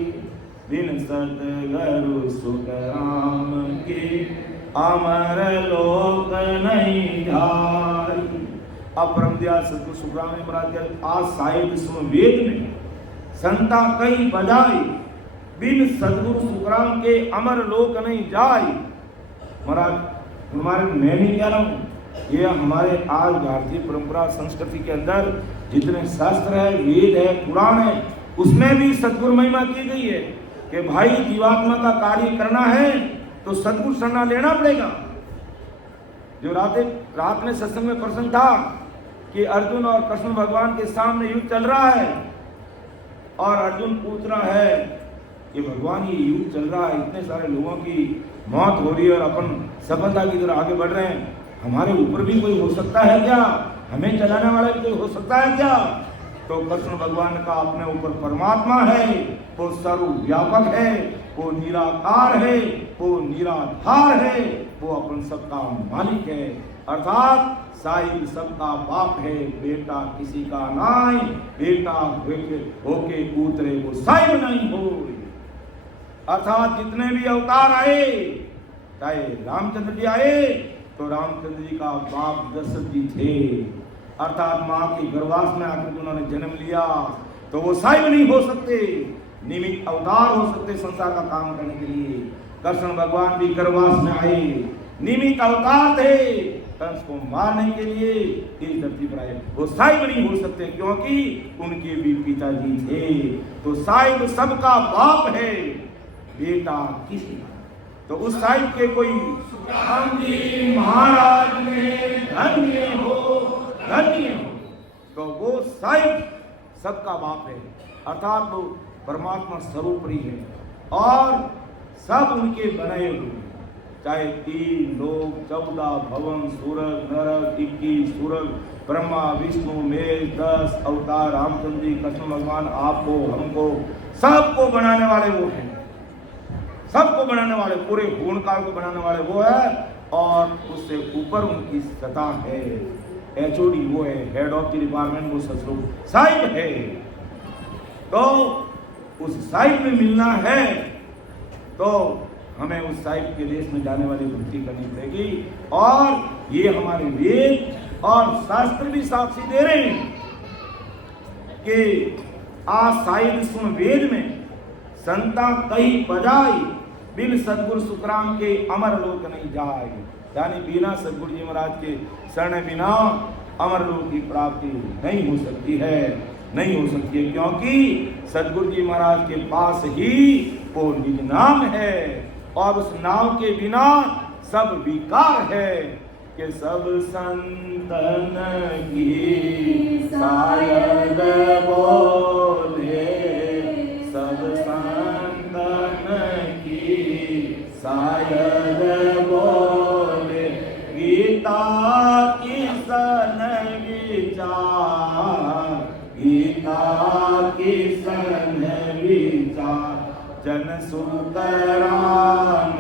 बिन सतगुरु सुखराम के अमर लोक नहीं जाई। अब परम दयाल सद्गुरु सुखराम जी महाराज आज साहिब सुन वेद में संता कही बधाई, बिन सद्गुरु सुखराम के अमर लोक नहीं जाई। महाराज हमारे मैं नहीं कह रहा हूँ, ये हमारे आज भारतीय परंपरा संस्कृति के अंदर जितने शास्त्र है, वेद है, पुराण है, उसमें भी सद्गुरु महिमा की गई है कि भाई जीवात्मा का कार्य करना है तो सद्गुरु शरणा लेना पड़ेगा। जो रात में सत्संग में प्रसंग था कि अर्जुन और कृष्ण भगवान के सामने युद्ध चल रहा है और अर्जुन पूछ रहा है कि भगवान ये युद्ध चल रहा है, इतने सारे लोगों की मौत हो रही है और अपन सफलता की तरफ आगे बढ़ रहे हैं, हमारे ऊपर भी कोई हो सकता है क्या, हमें चलाने वाला भी कोई हो सकता है क्या? तो कृष्ण भगवान का अपने ऊपर परमात्मा है, वो सर्वव्यापक है, वो निराकार है, वो निराधार है, वो अपन सबका मालिक है। अर्थात साहिब सबका बाप है, बेटा किसी का नाई, बेटा होके उतरे वो साहिब नहीं हो। अर्थात जितने भी अवतार आए, चाहे रामचंद्र जी आए तो रामचंद्र जी का बाप दशरथ जी थे। अर्थात माँ के गर्भाश में आकर उन्होंने जन्म लिया, तो वो साहिब नहीं हो सकते, निमित्त अवतार हो सकते संसार का काम करने के लिए। कृष्ण भगवान भी गर्भाश में आए, निमित्त अवतार थे, कंस को मारने के लिए इस धरती पर आए। वो साहिब नहीं हो सकते क्योंकि उनके भी पिताजी थे। तो साहिब सबका बाप है, बेटा किसी का। तो उस साहिब के कोई सुखराम जी महाराज में धन्य हो, धन्य हो। तो वो साहिब सबका बाप है, अर्थात वो परमात्मा सर्वोपरि है और सब उनके बनाए हुए, चाहे 3 लोक 14 भवन, सूरज नरक 21 सूरज, ब्रह्मा विष्णु महेश 10 अवतार, रामचंद्र जी कृष्ण भगवान, आपको हमको सबको बनाने वाले वो हैं, सबको बनाने वाले, पूरे भूण काल को बनाने वाले वो है। और उससे ऊपर उनकी सतह है, एचओडी वो है, हेड ऑफ द डिपार्टमेंट, वो ससुर साहिब है। तो उस साहिब में मिलना है तो हमें उस साहिब के देश में जाने वाली भक्ति करनी पड़ेगी। और ये हमारे वेद और शास्त्र भी साक्षी दे रहे हैं कि आ साहिब सुन वेद में संता कही बजाई, बिन सदगुरु सुखराम के अमर लोक नहीं जाए। यानी बिना सदगुरु जी महाराज के शरण बिना अमर लोक की प्राप्ति नहीं हो सकती है, नहीं हो सकती है, क्योंकि सदगुरु जी महाराज के पास ही वो निज नाम है और उस नाम के बिना सब विकार है। कि सब संतन की शायद बोले, सब संतन की शायद बोले, गीता की सन विचार, गीता की सन विचार, जन सुत राम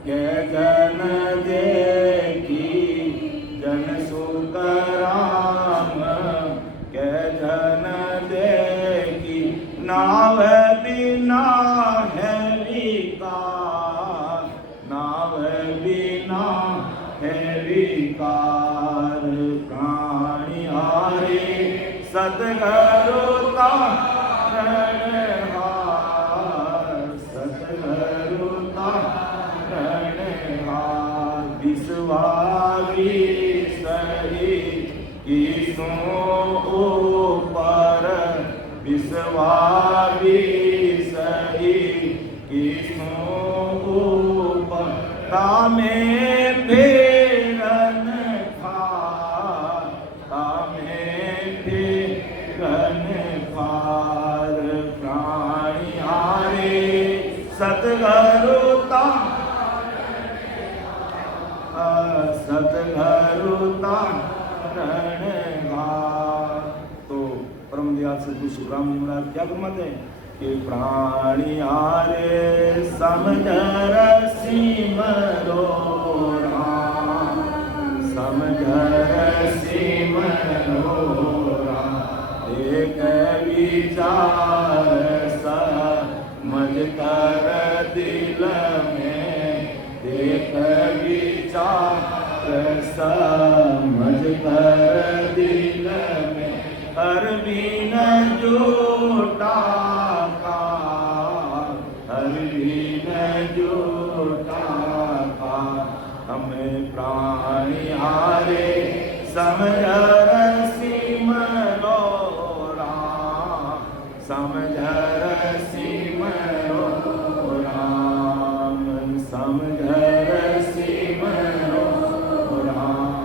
के जन देखी, जन सुत राम के जन देखी, नाव बिना है विकार, नाव बिना है विकार, प्राणी हारे सतगुरु ऊपर विश्वावी सही किसो ऊपर तामे फेरन खा, तामे फेरन खार, प्राणी हारे सतगुरु सतगुरु तो परम दयाल सदगुरु सुखराम जी महाराज क्या फरमाते हैं कि प्राणी हारे समझर सिमरो राम, समझर सिमरो राम, एक विचार समझ कर दिल में, एक विचार समझ कर दिल में, हर बिन जोटा का, हर बिन जोटा का, हमें प्राणी हारे समझर सिमरो राम, समझर सिमरो राम, समझर सिमरो राम।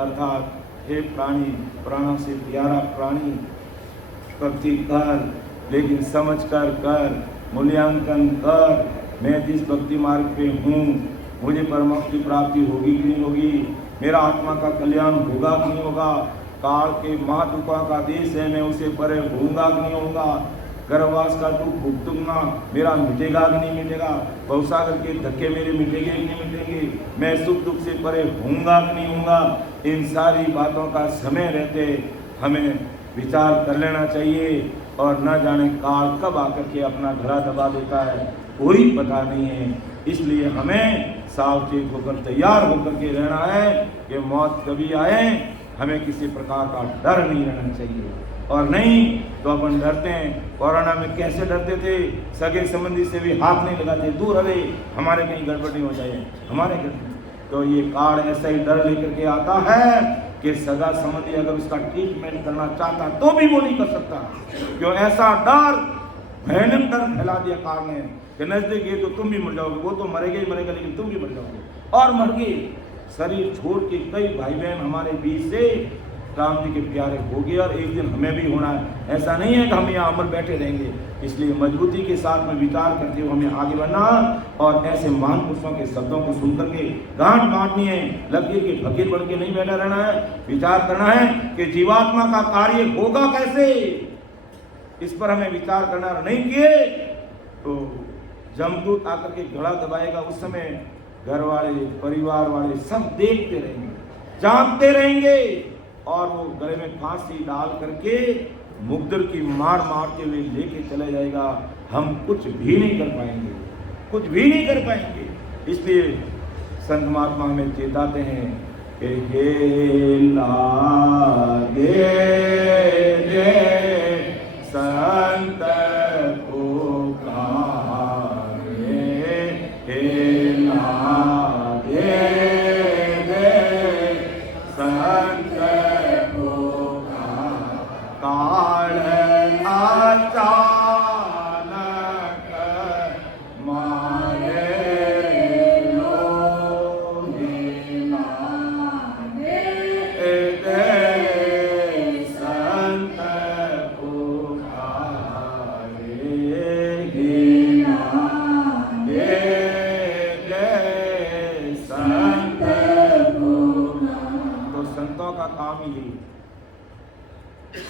अर्थात हे प्राणी, प्राणों से प्यारा प्राणी, भक्ति कर, लेकिन समझ कर कर, मूल्यांकन कर, मैं जिस भक्ति मार्ग पे हूँ मुझे परमात्मा की प्राप्ति होगी कि नहीं होगी, मेरा आत्मा का कल्याण होगा कि नहीं होगा, काल के महादुखों का देश है मैं उसे परे होऊंगा कि नहीं होगा, गर्भवास का दुख भुगतूंगा, मेरा मिटेगा कि नहीं मिटेगा, भवसागर के धक्के मेरे मिटेंगे कि नहीं मिटेंगे, मैं सुख दुख से परे होऊंगा कि नहीं होऊंगा। इन सारी बातों का समय रहते हमें विचार कर लेना चाहिए। और न जाने काल कब आकर के अपना घड़ा दबा देता है, कोई पता नहीं है। इसलिए हमें सावचेत होकर तैयार होकर के रहना है कि मौत कभी आए, हमें किसी प्रकार का डर नहीं रहना चाहिए। और नहीं तो अपन डरते हैं। कोरोना में कैसे डरते थे, सगे संबंधी से भी हाथ नहीं लगाते, दूर रहे, हमारे कहीं गड़बड़ नहीं हो जाए हमारे घर। तो ये काल ऐसा ही डर लेकर के आता है कि सगा संबंधी अगर उसका ट्रीटमेंट करना चाहता तो भी वो नहीं कर सकता। क्यों? ऐसा डर, भयानक डर फैला दिया काल ने कि नजदीक ये तो तुम भी मर जाओगे, वो तो मरेगा ही मरेगा लेकिन तुम भी मर जाओगे। और मर गए, शरीर छोड़ के कई भाई बहन हमारे बीच से राम जी के प्यारे हो गए। और एक दिन हमें भी होना है। ऐसा नहीं है कि हम यहाँ अमर बैठे रहेंगे। इसलिए मजबूती के साथ में विचार करते हुए हमें आगे बढ़ना और ऐसे महान पुरुषों के शब्दों को सुनकर के गांठ बांटनी है। लकीर के फकीर बन के नहीं बैठा रहना है। विचार करना है कि जीवात्मा का कार्य होगा कैसे, इस पर हमें विचार करना। नहीं किए तो जमदूत आकर के घड़ा दबाएगा। उस समय घर वाले, परिवार वाले सब देखते रहेंगे, जानते रहेंगे और वो गले में फांसी डाल करके मुकद्दर की मार मारते हुए लेके चले जाएगा। हम कुछ भी नहीं कर पाएंगे, कुछ भी नहीं कर पाएंगे। इसलिए संत महात्मा हमें चेताते हैं कि हे लागे रे संत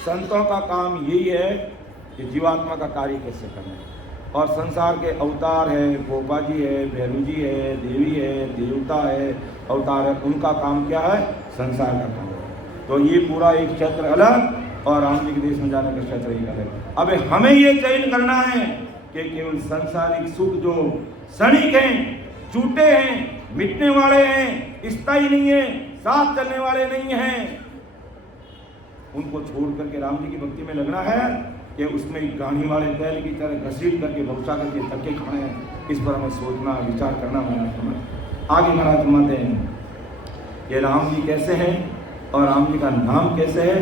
संतों का काम यही है कि जीवात्मा का कार्य कैसे करना है। और संसार के अवतार है, गोपा जी है, भैरू जी है, देवी है, देवता है, अवतार है, उनका काम क्या है? संसार का काम है। तो ये पूरा एक क्षेत्र अलग और राम जी के देश में जाने का क्षेत्र एक अलग। अब हमें ये चयन करना है कि केवल संसारिक सुख जो क्षणिक हैं, झूठे हैं, मिटने वाले हैं, स्थायी नहीं है, साथ चलने वाले नहीं हैं, उनको छोड़ करके राम जी की भक्ति में लगना है कि उसमें गाड़ी वाले बैल की तरह घसीट करके भौसा करके धक्के खाने हैं। इस पर हमें सोचना, विचार करना है। आगे महाराज मानते हैं कि राम जी कैसे हैं और राम जी का नाम कैसे है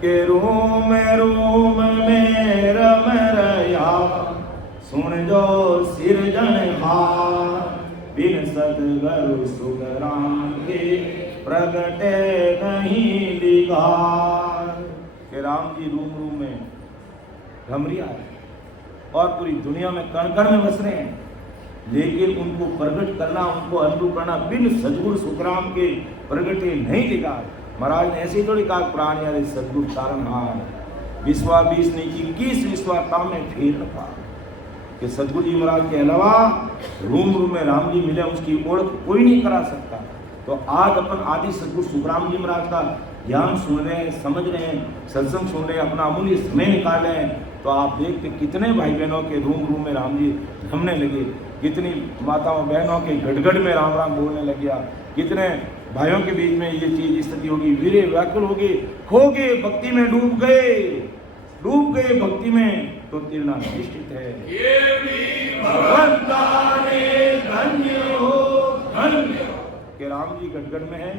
कि रोम रोम में रम रया सुन जो सिरजनहार बिन सद्गुरु सुख राम के प्रगटे नहीं लिगार। कि राम जी रूम रूम में घमरिया है और पूरी दुनिया में कण कण में बस रहे हैं, लेकिन उनको प्रकट करना, उनको अनुभव करना बिन सद्गुरु सुखराम के प्रगटे नहीं लिगार। महाराज ने ऐसे थोड़ी कहा प्राण यारे सद्गुरु तारणहार विश्वा 20 ने 21 विश्वाता में फेर रखा कि सद्गुरु जी महाराज के अलावा रूम रूम में राम जी मिले, उसकी ओळख कोई नहीं करा सकता। तो आज अपन आदि सद्गुरु सुखराम जी महाराज का ज्ञान सुन रहे हैं, समझ रहे हैं, सत्संग सुन रहे हैं, अपना अमूल्य समय निकाल रहे हैं। तो आप देखते कितने भाई बहनों के रूम रूम में राम जी थमने लगे, कितनी माताओं बहनों के गड़गड़ में राम राम बोलने लग गया, कितने भाइयों के बीच में ये चीज स्थिति होगी, वीरे व्याकुल हो गए, खो गए, भक्ति में डूब गए भक्ति में। तो तीर्णा निश्चित है ये भी धन्य हो धन्य कि राम जी गड़गड़ में है,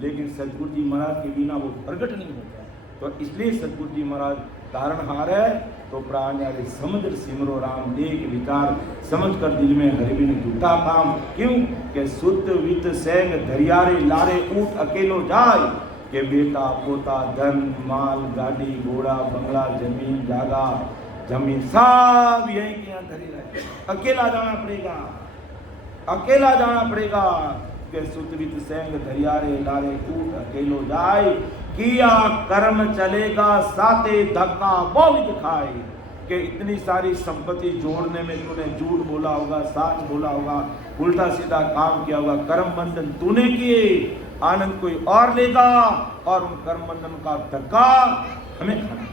लेकिन सतगुरु जी महाराज के बिना वो प्रकट नहीं होता। तो इसलिए सतगुरु जी महाराज तारणहार है। तो प्राण यारे समुद्र सिमरो राम देख विचार समझ कर दिल में हरि बिन झूठा काम। क्यों के शुद्ध वित सैंग धरियारे लारे ऊट अकेलो जाए के बेटा पोता धन माल गाड़ी घोड़ा बंगला जमीन जागा जमीन सब यही के यहाँ धरी रहे। अकेला जाना पड़ेगा के सुतवित सैंग धरियारे लारे ऊट अकेलो जाए किया कर्म चलेगा साते धक्का बहुत खाए। कि इतनी सारी संपत्ति जोड़ने में तूने झूठ बोला होगा, साच बोला होगा, उल्टा सीधा काम किया होगा। कर्म बंधन तूने किए, आनंद कोई और लेगा और उन कर्म बंधन का धक्का हमें खाना,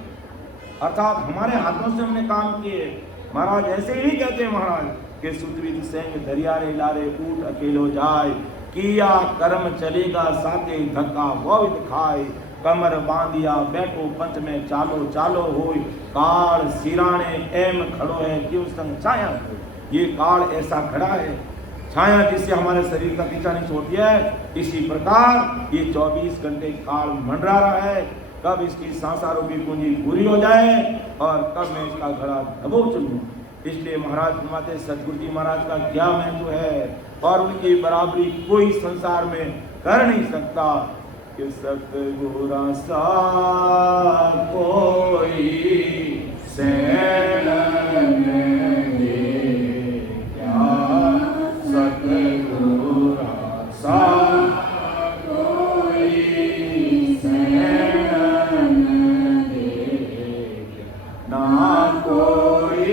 अर्थात हमारे हाथों से हमने काम किए। महाराज ऐसे ही नहीं कहते महाराज कि सुतवीर सिंह दरियारे लारे ऊट अकेलो जाए, किया कर्म चलेगा साथे धक्का वो दिखाए, कमर बांधिया बैठो पंथ में चालो चालो होई, काल सिराने एम खड़ो है क्यों संग छाया। ये काल ऐसा खड़ा है, छाया जिससे हमारे शरीर का पीछा नहीं छोड़ती है, इसी प्रकार ये 24 घंटे काल मंडरा रहा है। कब इसकी सांसारूपी पूंजी पूरी हो जाए और कब मैं इसका घड़ा दबोच लूं। इसलिए महाराज फरमाते सतगुरु जी महाराज का क्या महत्व है और उनकी बराबरी कोई संसार में कर नहीं सकता कि सतगुरु सा कोई सैन दे क्या, सतगुरु सा कोई सैन दे ना कोई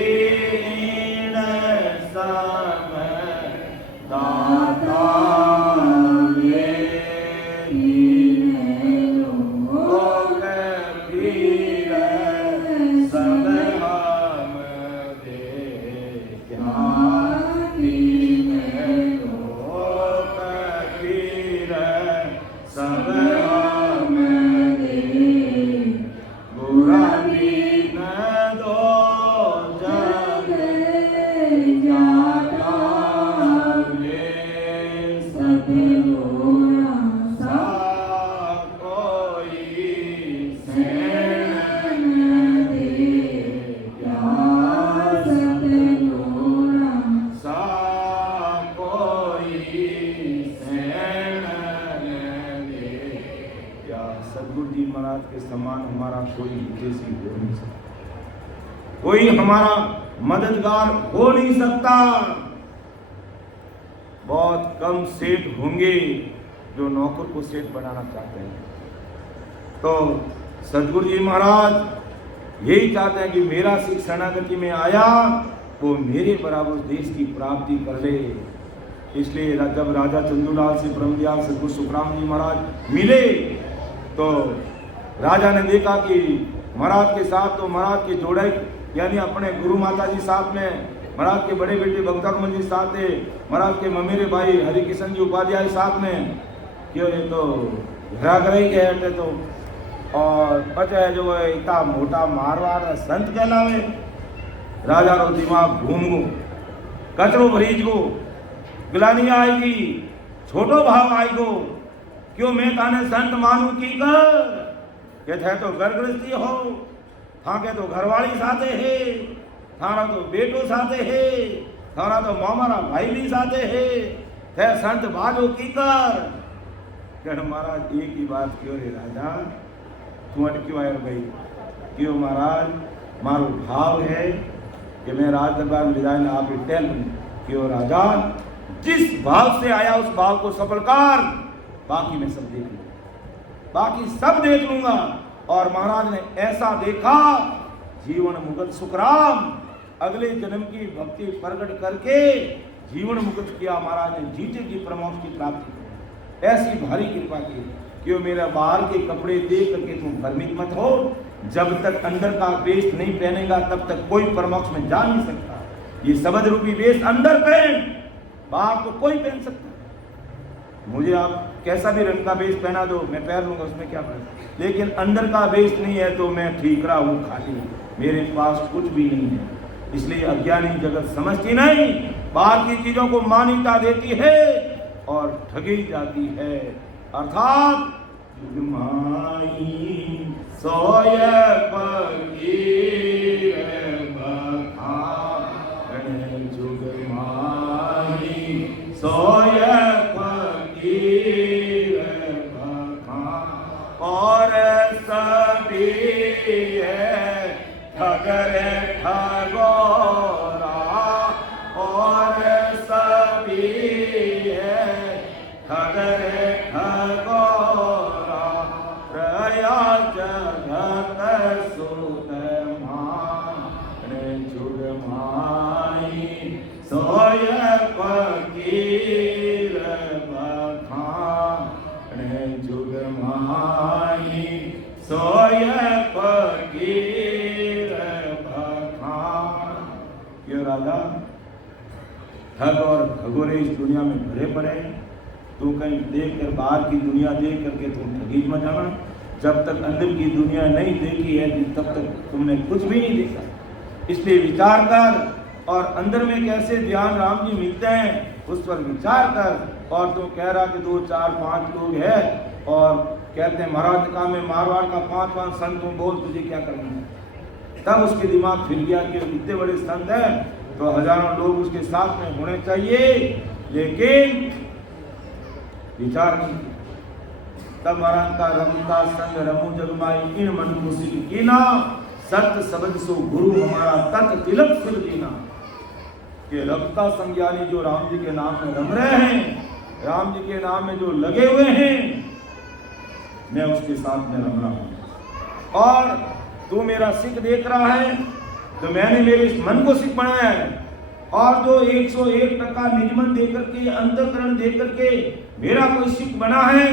कोई हमारा मददगार हो नहीं सकता। बहुत कम सेठ होंगे जो नौकर को सेठ बनाना चाहते हैं। तो सतगुरु जी महाराज यही चाहते हैं कि मेरा सिख शरणागति में आया वो मेरे बराबर देश की प्राप्ति कर ले। इसलिए जब राजा चंदूलाल से ब्रह्मदयाल सतगुरु सुखराम जी महाराज मिले तो राजा ने देखा कि महाराज के साथ तो महाराज के जोड़े यानी अपने गुरु माता जी साथ में, महाराज के बड़े बेटे भक्तरमन जी साथ थे, महाराज के ममेरे भाई हरिकिशन जी उपाध्याय साथ में, क्यों ये तो घरा घर ही गए तो और पचे जो है इतना मोटा मारवाड़ संत कहलावे। राजा रो दिमाग घूम गो, कचरो भरीज गो, गिलानी आएगी, छोटो भाव आएगो, क्यों मैं ताने संत मानू की कर के थे तो घर गृहस्थी हो, थाके तो घरवाली साथे है, थारा तो बेटो साथे है, थारा तो मामारा भाई भी साथे है, थे संत बाजो की कर। कह महाराज एक ही बात क्यों रे राजा, तू अटक्यों आयर भाई, क्यों महाराज मारो भाव है कि मैं राज दरबार में ले जाए आप टेल, क्यों राजा जिस भाव से आया उस भाव को सफल कर, बाकी मैं सब देख लूंगा, बाकी सब देख लूंगा। और महाराज ने ऐसा देखा, जीवन मुक्त सुखराम अगले जन्म की भक्ति प्रकट करके जीवन मुक्त किया। महाराज ने जीते जी परमोक्ष की प्राप्ति की, ऐसी भारी कृपा की। क्यों मेरा बाहर के कपड़े देख करके तुम भ्रमित मत हो, जब तक अंदर का वेश नहीं पहनेगा तब तक कोई परमोक्ष में जा नहीं सकता। ये शब्द रूपी वेश अंदर पहन, बाहर तो कोई पहन सकता। मुझे आप कैसा भी रंग का वेश पहना दो, मैं पहन लूंगा, उसमें क्या फर्क, लेकिन अंदर का वेश नहीं है तो मैं ठीकरा हूँ, खाली, मेरे पास कुछ भी नहीं है। इसलिए अज्ञानी जगत समझती नहीं, बाहर की चीजों को मान्यता देती है और ठगी जाती है। अर्थात सोय सोय और सभी ठगर ठगोरा और सभी ठगर ठगोरा प्रया जगत सुत सोय फकीर बखान जुग माही सोय फकीर बखान। ये राजा ठग और खगोरे इस दुनिया में भरे पड़े हैं। तू कहीं देख कर बाहर की दुनिया देख करके तुम ठगी मत जाना। जब तक अंदर की दुनिया नहीं देखी है तब तक तुमने कुछ भी नहीं देखा। इसलिए विचार कर और अंदर में कैसे ध्यान राम जी मिलते हैं उस पर विचार कर। और तू कह रहा कि 2 4 5 लोग हैं और कहते हैं महाराज का में मारवाड़ का 5 संत हूँ, बोल तुझे क्या करना है। तब उसके दिमाग फिर गया कि इतने बड़े संत हैं तो हजारों लोग उसके साथ में होने चाहिए, लेकिन विचार नहीं। तब महाराज का रमता संग रमू जगमाई इन मन को सिद्ध कीना सत्य शब्द सो गुरु हमारा तत् तिलक सिर दीना। कि रमता संग यानी जो राम जी के नाम में रम रहे हैं, राम जी के नाम में जो लगे हुए हैं, मैं उसके साथ में रम रहा हूं। और तू मेरा सिख देख रहा है तो मैंने मेरे इस मन को सिख बनाया है। और जो 101% निजमन देकर के अंतःकरण देकर के मेरा कोई सिख बना है,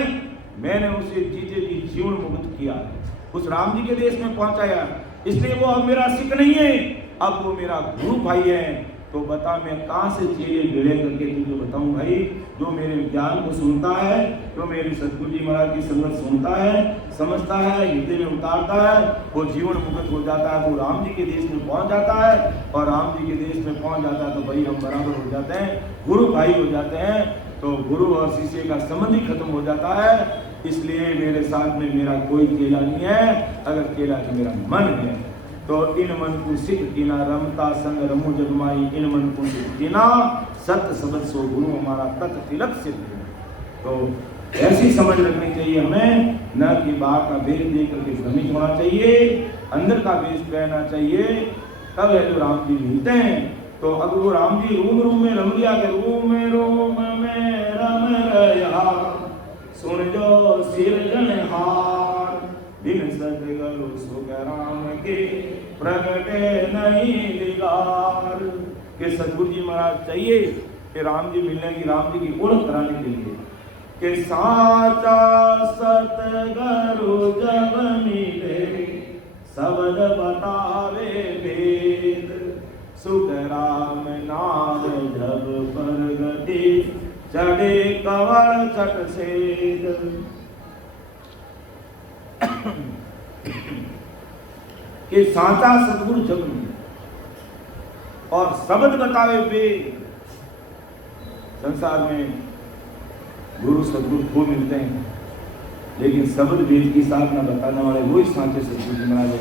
मैंने उसे जीते जी जीवन मुक्त किया, उस राम जी के देश में पहुंचाया। इसलिए वो अब मेरा सिख नहीं है, अब वो मेरा गुरु भाई है। तो बता मैं कहां से चेले भिड़े करके तुझे बताऊं भाई। जो मेरे ज्ञान को सुनता है, जो मेरी सतगुरु जी महाराज की संगत सुनता है, समझता है, हृदय में उतारता है, वो जीवन मुक्त हो जाता है, वो राम जी के देश में पहुंच जाता है। और राम जी के देश में पहुंच जाता है तो भाई हम बराबर हो जाते हैं, गुरु भाई हो जाते हैं। तो गुरु और शिष्य का संबंध ही खत्म हो जाता है। इसलिए मेरे साथ में मेरा कोई चेला नहीं है, अगर चेला तो मेरा मन है। तो इन मन को सिख कीना रमता संग रमू जगमाई इन मन को सिख कीना सत्य शब्द सो गुरु हमारा तत् तिलक सिद्ध। तो ऐसी समझ रखनी चाहिए हमें, न कि बाहर का वेश देख करके भ्रमित होना चाहिए, अंदर का वेश पहनना चाहिए। तब है जो राम जी मिलते हैं। तो अगर वो राम जी रूम में रम गया कि रूम में रम रहा सुन जो सिरजनहार दिन सदगुरु सुख राम के प्रगटे नहीं दिगार। के सतगुरु जी महाराज चाहिए कि राम जी मिलने की, राम जी की ओळख कराने के लिए कि साचा सतगुरु जब मिले शब्द बतावे वेद सुख राम नाम जब प्रगटे चढ़े कंवल चट सेद। कि साचा सतगुरु जब और शब्द बतावे वेद। संसार में गुरु सतगुरु को मिलते हैं, लेकिन शब्द वेद की साधना बताने वाले वही साचे सतगुरु जी महाराज है।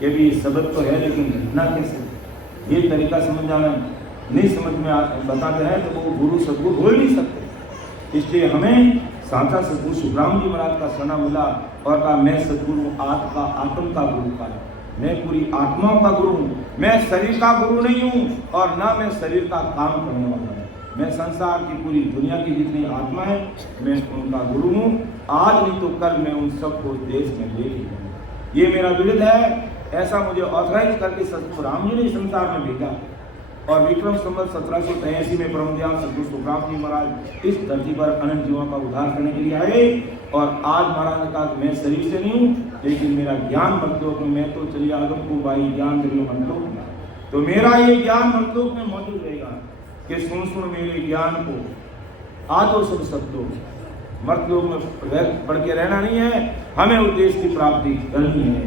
कि भी शब्द तो है लेकिन घटना कैसे, ये तरीका समझ जाना नहीं समझ में बताते हैं तो वो गुरु सतगुरु हो ही नहीं सकते। इसलिए हमें साचा सतगुरु सुखराम जी महाराज का सना मिला और कहा मैं सतगुरु आत्म का गुरु का, मैं पूरी आत्माओं का गुरु हूँ। मैं शरीर का गुरु नहीं हूँ और ना मैं शरीर का काम करने वाला हूँ। मैं संसार की पूरी दुनिया की जितनी आत्मा है मैं उनका गुरु हूँ। आज नहीं तो कल मैं उन सबको देश में ले लूँगा। ये मेरा विरध है, ऐसा मुझे ऑथराइज करके सतगुरु राम जी ने संसार में भेजा। और विक्रम संवत 1783 में ब्रह्मदयाल सतगुरु सुखराम जी महाराज इस धरती पर अनंत जीवों का उद्धार करने के लिए आए। और आज महाराज ने कहा मैं शरीर से नहीं हूँ, लेकिन मेरा ज्ञान मतलोक में, मैं तो चलिए आगम को भाई ज्ञान करियो मतलोक में। तो मेरा ये ज्ञान मतलोक में मौजूद रहेगा कि सुन मेरे ज्ञान को आदो सब शब्दों मर्तलोक में पढ़ के रहना नहीं है, हमें उद्देश्य की प्राप्ति करनी है।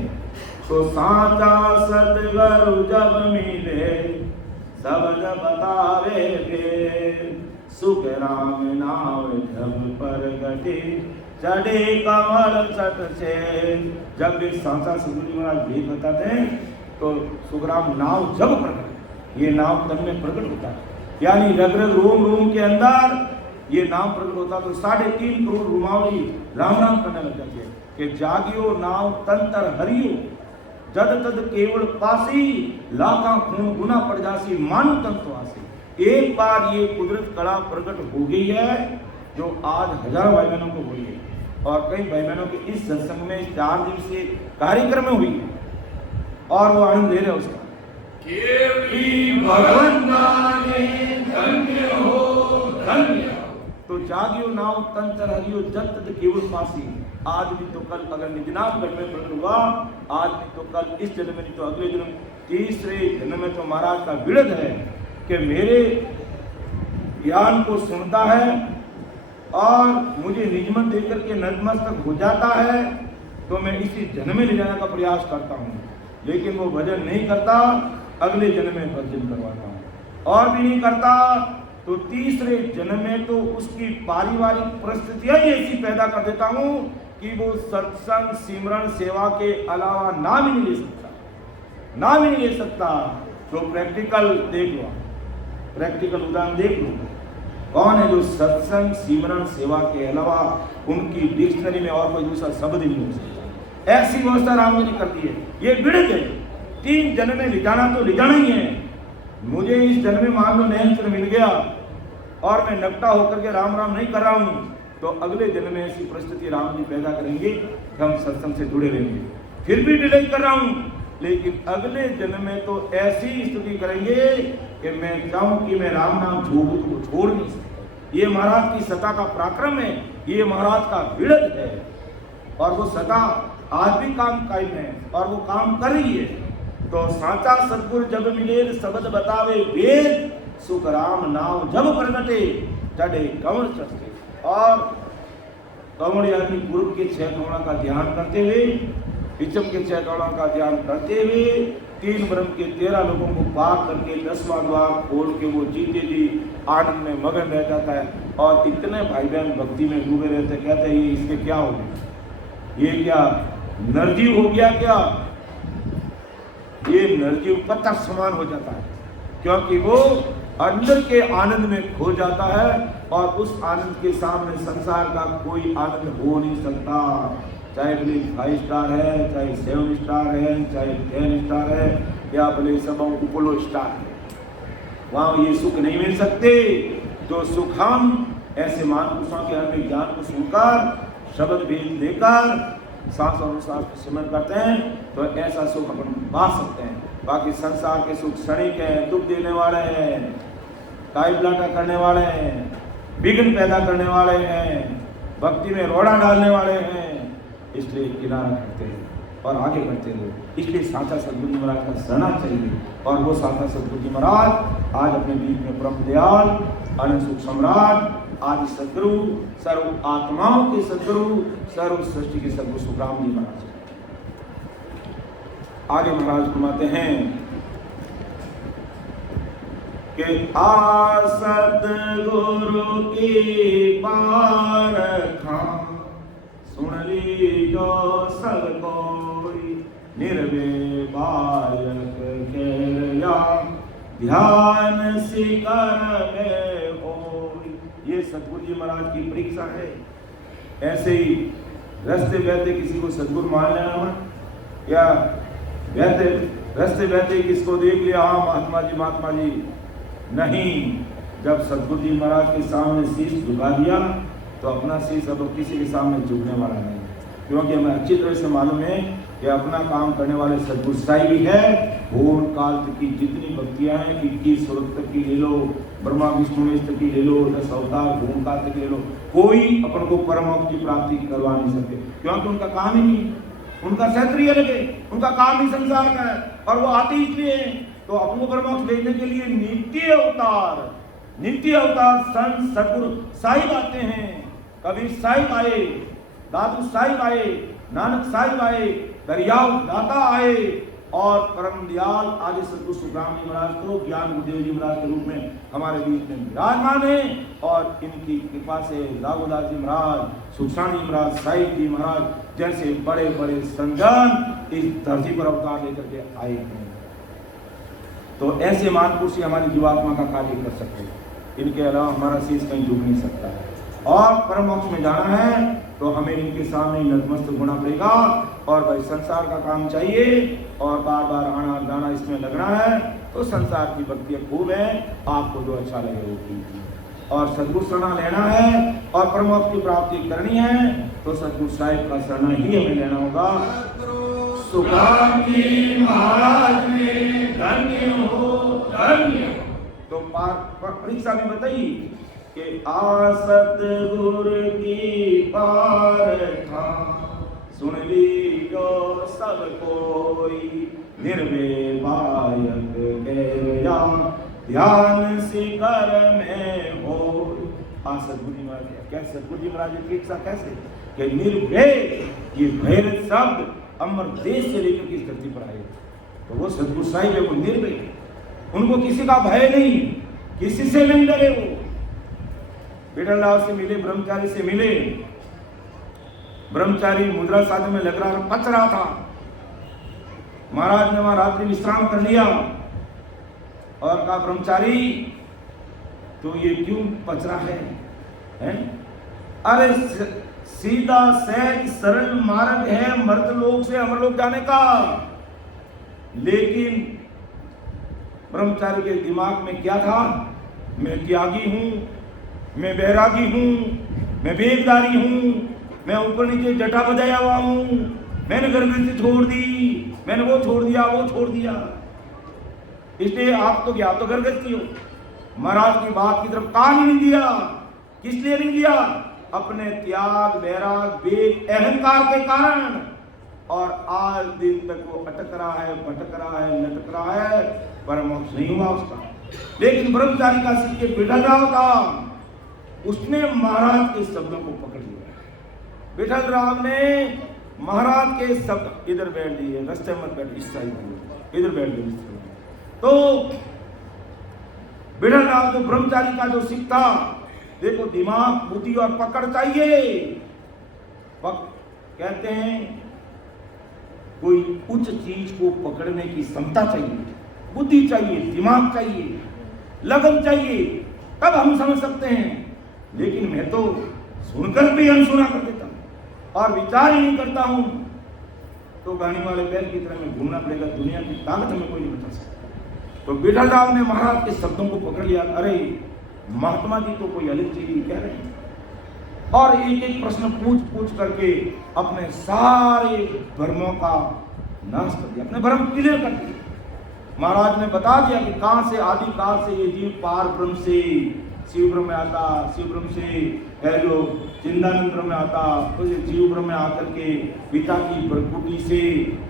तो साचा सतगुरु जब मिले शब्द बतावे वेद सुख राम नाम जब प्रगटे चढ़े कंवल चट से। जब भी साचा सतगुरु जी महाराज वेद बताते हैं तो सुखराम नाव जब प्रकट, ये नाव तन में प्रकट होता है, यानी रग रग रोम के अंदर ये नाम प्रकट होता तो 3.5 करोड़ रुमावली राम राम करने लग जाती है कि जागियो नाव तंतर हरियो जद तद केवल पासी लाखा खून गुना पड़ जासी मानु तंत्र आसी। एक बार ये कुदरत कला प्रकट हो गई है जो आज हजारों भाई बहनों को हुई है और कई भाई बहनों के इस सत्संग में 4 दिवसीय कार्यक्रम में हुई है और वो आनंद ले रहे उसका। जागियो नाव तन चरहरियो जत तत केवल पासी। आज भी तो कल अगर निजनाथ गढ़ में प्रकट हुआ, आज भी तो कल इस जन्म में नहीं तो अगले जन्म, तीसरे जन्म में तो महाराज का विरध है कि मेरे ज्ञान को सुनता है और मुझे निजमन देकर के नतमस्तक हो जाता है, तो मैं इसी जन्म में ले जाने का प्रयास करता हूँ। लेकिन वो भजन नहीं करता, अगले जन्म में भजन करवाता हूँ, और भी नहीं करता तो तीसरे जन्म में तो उसकी पारिवारिक परिस्थितियां ही ऐसी पैदा कर देता हूँ कि वो सत्संग सिमरन सेवा के अलावा नाम ही नहीं ले सकता, नाम ही नहीं ले सकता। तो प्रैक्टिकल देख लो, प्रैक्टिकल उदाहरण देख लो, कौन है जो सत्संग सिमरन सेवा के अलावा उनकी डिक्शनरी में और कोई दूसरा शब्द ही नहीं हो सकता। ऐसी व्यवस्था राम जी ने कर दी है। ये विड़क है, 3 जन्म में ले जाना तो ले जाना ही है। मुझे इस जन्म में मान लो नयन मिल गया और मैं नकटा होकर के राम राम नहीं कर रहा हूं, तो अगले जन्म में ऐसी परिस्थिति राम जी पैदा करेंगे कि हम सत्संग से जुड़े रहेंगे। फिर भी डिले कर रहा हूं, लेकिन अगले जन्म में तो ऐसी स्थिति करेंगे कि मैं चाहूं कि मैं राम नाम छोड़ूं तो छोड़ नहीं सकता। ये महाराज की सत्ता का पराक्रम है, ये महाराज का विड़द है, और वो सत्ता आज भी काम कायम है और वो काम कर रही है। तो साचा सतगुर जब मिले शब्द बतावे वेद, सुख राम नाम जब प्रगटे चढ़े कंवर चढ़ते। और कंवर यानी पूर्व के 6 कौड़ा का ध्यान करते हुए, पिछम के 6 कौड़ा का ध्यान करते हुए, 3 ब्रह्म के 13 लोगों को पार करके 10वां द्वार खोल के वो जीते जी आनंद में मगन रह जाता है। और इतने भाई बहन भक्ति में डूबे रहते, कहते हैं ये इसके क्या हो गया, ये क्या नरजीव हो गया, क्या ये नरजीव पत्थर समान हो जाता है, क्योंकि वो अंदर के आनंद में खो जाता है और उस आनंद के सामने संसार का कोई आनंद हो नहीं सकता। चाहे भले 5 स्टार है, चाहे 7 स्टार है, चाहे 10 स्टार है, या भले सब उपोलो स्टार है, वहां ये सुख नहीं मिल सकते। जो सुख हम ऐसे महापुरुषों के हमें ज्ञान को सुनकर शब्द भेद देकर सांस और सांस को सिमरन करते हैं, तो ऐसा सुख अपन पा सकते हैं। बाकी संसार के सुख क्षणिक है, दुख देने वाले हैं, टाइपलाटा करने वाले हैं, विघ्न पैदा करने वाले हैं, भक्ति में रोड़ा डालने वाले हैं, इसलिए किनारा करते हैं और आगे बढ़ते हैं। इसलिए साचा सतगुरु जी महाराज का शरणा चाहिए। और वो साचा सतगुरु जी महाराज आज अपने बीच में परम दयाल, अनंत सुख सम्राट, आदि सदगुरु, सर्व आत्माओं के सदगुरु, सर्व सृष्टि के सदगुरु सुखराम जी महाराज। आगे महाराज फरमाते हैं कि आ सतगुरु की पारखा सुन ली जो सब कोई, निर्वे बालक खेलया ध्यान सिकर में होई। ये सतगुरु जी महाराज की परीक्षा है। ऐसे ही रास्ते बहते किसी को सतगुरु मान लेना, या बहते रास्ते बहते किसको देख लिया हाँ महात्मा जी, नहीं। जब सतगुरु जी महाराज के सामने शीश झुका दिया तो अपना शीश अब किसी के सामने झुकने वाला नहीं, क्योंकि हमें अच्छी तरह से मालूम है कि अपना काम करने वाले सतगुरु साई भी है। भूल काल तक की जितनी भक्तियां हैं, 21 स्वरूप तक की ले लो, ब्रह्मा विष्णु महेश तक की ले लो, 10 अवतार भूमकाल तक ले लो, कोई अपन को परमोक्ष की प्राप्ति करवा नहीं सकते, क्योंकि उनका काम ही नहीं, उनका क्षेत्र ही अलग है, उनका काम ही संसार का है, और वो आते इसलिए हैं। तो अपन को परमोक्ष भेजने के लिए नित्य अवतार संत सतगुरु साहिब आते हैं। कबीर साहिब आए, दादू साहिब आए, नानक साहिब आए, दरियाव दाता आए, और परम दयाल आदि सतगुरु सुखराम जी महाराज को ज्ञान गुरुदेव जी महाराज के रूप में हमारे बीच में विराजमान है। और इनकी कृपा से दाऊदास जी महाराज, सुखसाण जी महाराज, साहिब जी महाराज जैसे बड़े बड़े संजन इस धरती पर अवतार लेकर के आए हैं। तो ऐसे महापुरुष हमारी जीवात्मा का कार्य कर सकते हैं, इनके अलावा हमारा शीश कहीं झुक नहीं सकता है। और परम मोक्ष में जाना है तो हमें इनके सामने नतमस्तक होना पड़ेगा, और भाई संसार का काम चाहिए और बार बार आना जाना इसमें लगना है, तो संसार की भक्तियां खूब है, आपको जो अच्छा लगे वो कीजिए। और सतगुरु शरणा लेना है और परम मोक्ष की प्राप्ति करनी है तो सतगुरु साहिब का शरणा ही हमें लेना होगा। सुखराम जी महाराज में धन्य हो, धन्य। तो परीक्षा भी बताइए कि आ सतगुरु की प्रार्थना सुन लीजो सब कोई, निर्विवायक गया ध्यान शिखर में हो। हाँ सतगुरु जी महाराज, क्या सतगुरु जी महाराज की इच्छा कैसे कि निर्भय, ये भैर शब्द अमर देश से लेकर किस धरती पर आए, तो वो सतगुरु साहिब है, वो निर्भय, उनको किसी का भय नहीं, किसी से नहीं डरे। वो विठल राव से मिले, ब्रह्मचारी से मिले, ब्रह्मचारी मुद्रा साधन में लग रहा पच रहा था। महाराज ने वहां रात्रि विश्राम कर लिया और कहा ब्रह्मचारी तो ये क्यों पच रहा है? अरे सीधा सहज सरल मार्ग है मर्तलोक से अमरलोक जाने का। लेकिन ब्रह्मचारी के दिमाग में क्या था? मैं त्यागी हूं, मैं बैरागी हूं, मैं वेगदारी हूं, मैं ऊपर नीचे जटा बजाया हुआ हूं, मैंने घर गृहस्थी छोड़ दी, मैंने वो छोड़ दिया, वो छोड़ दिया। इसलिए आप तो क्या, आप तो घर गृहस्थी हो। महाराज की बात की तरफ कान ही नहीं दिया। किस लिए नहीं दिया? अपने त्याग, वैराग, वेग, अहंकार के कारण। और आज दिन तक वो अटक रहा है, भटक रहा है, लटक रहा है, परमोक्ष नहीं हुआ उसका। लेकिन ब्रह्मचारी का शिष्य विठल राव था, उसने महाराज के शब्दों को पकड़ लिया। विठल राव ने महाराज के शब्द, इधर बैठ लिए, रस्ते मत बैठ, इस साइड इधर बैठ लिए। तो विठल राव जो ब्रह्मचारी का जो सिख था, देखो दिमाग, बुद्धि और पकड़ चाहिए। कहते हैं कोई उच्च चीज को पकड़ने की क्षमता चाहिए, बुद्धि चाहिए, दिमाग चाहिए, लगन चाहिए, तब हम समझ सकते हैं। लेकिन मैं तो सुनकर भी अनसुना कर देता हूं और विचार ही नहीं करता हूं, तो गाड़ी वाले बैल की तरह में घूमना पड़ेगा। दुनिया की ताकत में कोई नहीं बता सकता। तो विठल राव ने महाराज के शब्दों को पकड़ लिया। अरे महात्मा जी तो कोई अलग चीज नहीं कह रहे हैं। और एक एक प्रश्न पूछ पूछ करके अपने सारे भ्रमों का नाश कर दिया, अपने भ्रम क्लियर कर दिए। महाराज ने बता दिया कि कहां से, आदि काल से ये जीव पार ब्रह्म से शिव ब्रह्म में आता, शिव ब्रह्म से है जो चिंतानंद ब्रह्म में आता, तो ये जीव ब्रह्म में आकर के पिता की प्रकृति से,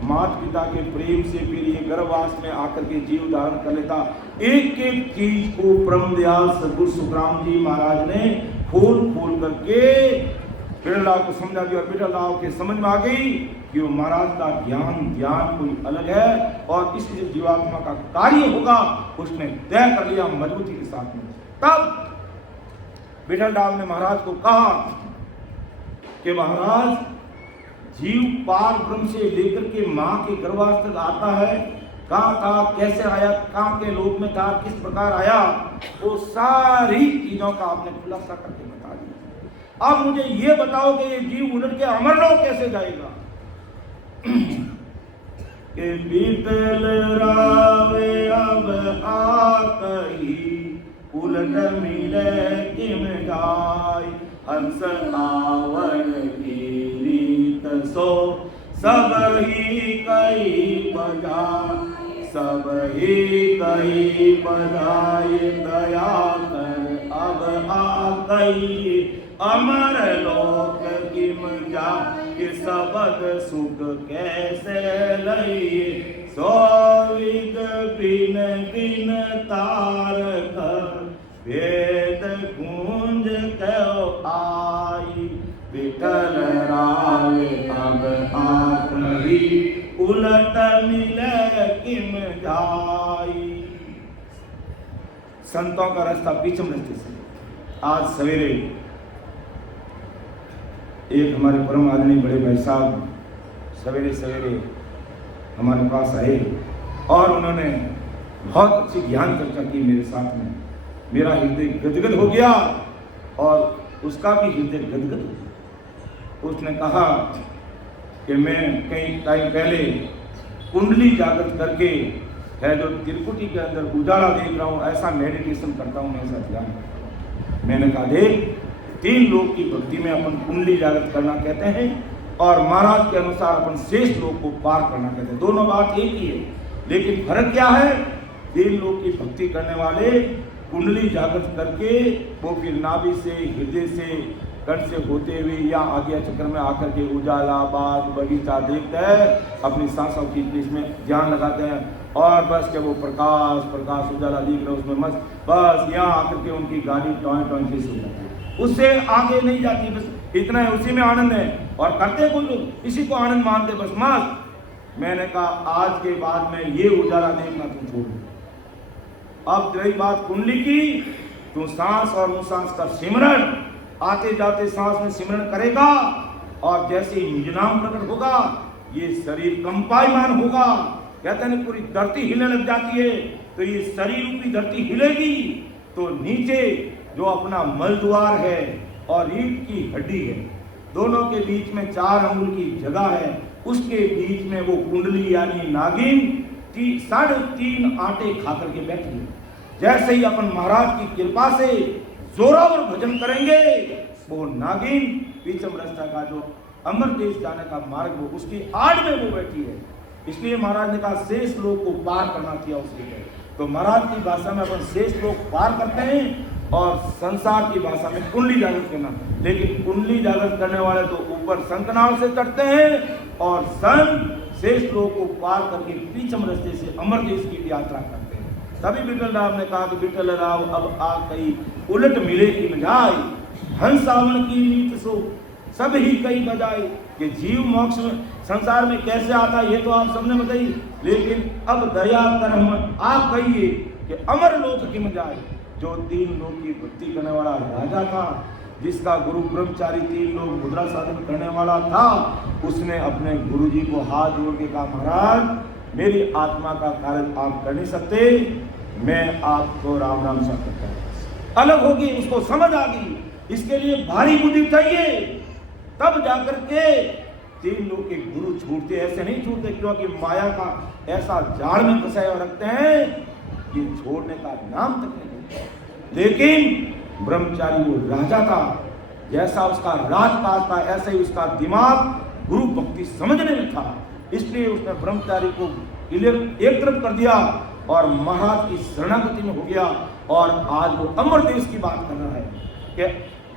माता पिता के प्रेम से फिर ये गर्भवास में आकर के जीव धारण कर लेता। एक एक चीज को ब्रह्म दयाल सद्गुरु सुखराम जी महाराज ने खोल खोल करके विठल राव को समझा दिया। और विठल राव के समझ में आ गई कि वो महाराज का ज्ञान कोई अलग है और इस जीवात्मा का कार्य होगा, उसने तय कर लिया मजबूती के साथ में। तब विठल राव ने महाराज को कहा कि महाराज, जीव पार ब्रह्म से लेकर के मां के गर्भवास तक आता है, कहां था, कैसे आया, कहां के लोक में था, किस प्रकार आया, वो सारी चीजों का आपने खुलासा करके बता दिया। अब मुझे ये बताओ कि ये जीव उलट के अमरलोक कैसे जाएगा? कि बीतल रावे अब आकही, उलट मिले किम जाय, हंस आवन की रीत सो सब ही कई बजाय, सब ही कई बजाय, दया कर अब आ गई अमर लोक किम जा, कि सबद सुख कैसे लई, सो विद बिन बिन तार कर, वेद कुंज क्यों आई, विठल राव अब आखरी, उलट मिले किम जाई। संतों का रास्ता बीचम रास्ते से। आज सवेरे एक हमारे परम आदरणीय बड़े भाई साहब सवेरे सवेरे हमारे पास आए और उन्होंने बहुत अच्छी ज्ञान चर्चा की मेरे साथ में। मेरा हृदय गदगद हो गया और उसका भी हृदय गदगद हो गया। उसने कहा कि मैं कई टाइम पहले कुंडली जागृत करके है जो त्रिकुटी के अंदर उजाला देख रहा हूँ, ऐसा मेडिटेशन करता हूँ, ऐसा ध्यान करता हूँ। मैंने कहा देख, 3 लोक की भक्ति में अपन कुंडली जागृत करना कहते हैं और महाराज के अनुसार अपन शेष लोक को पार करना कहते हैं। दोनों बात एक ही है, लेकिन फर्क क्या है? 3 लोक की भक्ति करने वाले कुंडली जागृत करके वो फिर नाभि से, हृदय से, कंठ से होते हुए या आज्ञा चक्र में आकर के उजाला, बाग, बगीचा देखते हैं, अपनी सांसों की इसमें ध्यान लगाते हैं और बस के वो प्रकाश प्रकाश उजाला दिख रहा है उसमें मस्त, बस यहाँ आकर के उनकी गाड़ी टॉय टॉय से सो जाती है, उससे आगे नहीं जाती, बस इतना है, उसी में आनंद है। और करते कोई लोग इसी को आनंद मानते, बस मस्त। मैंने कहा आज के बाद में ये उजाला देखना तुम छोड़ दो। अब रही बात कुंडली की, तू सांस और अनुसांस का सिमरण आते जाते सांस में सिमरण करेगा और जैसे ही निज नाम प्रकट होगा ये शरीर कंपायमान होगा। कहते हैं पूरी धरती हिलने लग जाती है, तो ये शरीर रूपी धरती हिलेगी तो नीचे जो अपना मलद्वार है और रीढ़ की हड्डी है, दोनों के बीच में 4 अंगुल की जगह है, उसके बीच में वो कुंडली यानी नागिन 3.5 आटे खा करके बैठी है। जैसे ही अपन महाराज की कृपा से जोरावर भजन करेंगे, वो नागिन पीछम रास्ता का जो अमर देश जाने का मार्ग वो उसकी आड़ में वो बैठी है। इसलिए महाराज ने कहा शेष लोक को पार करना चाहिए उसके। तो महाराज की भाषा में अपन शेष लोक पार करते हैं और संसार की भाषा में कुंडली जागृत करना। लेकिन कुंडली जागृत करने वाले तो ऊपर संतनाल से चढ़ते हैं और संत शेष लोक को पार करके पीछम रास्ते से अमर देश की यात्रा करते हैं। तभी विठल राम ने कहा कि विठल राम अब आ कई उलट मिले की बजाय, हंसावन की नीत सो सब ही कई बजाय। कि जीव मोक्ष में संसार में कैसे आता है ये तो आप सबने बताई, लेकिन अब दया कर्म आप कहिए कि अमर लोक की बजाय। जो 3 लोक की भक्ति करने वाला राजा था, जिसका गुरु ब्रह्मचारी 3 लोग मुद्रा साधन करने वाला था, उसने अपने गुरु जी को हाथ जोड़ के कहा महाराज मेरी आत्मा का कार्य आप कर नहीं सकते, मैं आपको राम नाम सा करता हूं। अलग होगी, उसको समझ आ गई। इसके लिए भारी बुद्धि चाहिए, तब जाकर के 3 लोग के गुरु छूटते। ऐसे नहीं छूटते क्योंकि माया का ऐसा जाल में फंसाए और रखते हैं कि छोड़ने का नाम तक नहीं। लेकिन ब्रह्मचारी वो राजा था, जैसा उसका राजकाज था ऐसा ही उसका दिमाग गुरु भक्ति समझने में था। इसलिए उसने ब्रह्मचारी को एक तरफ कर दिया और महाराज की शरणागति में हो गया। और आज वो अमर देश की बात कर रहा है कि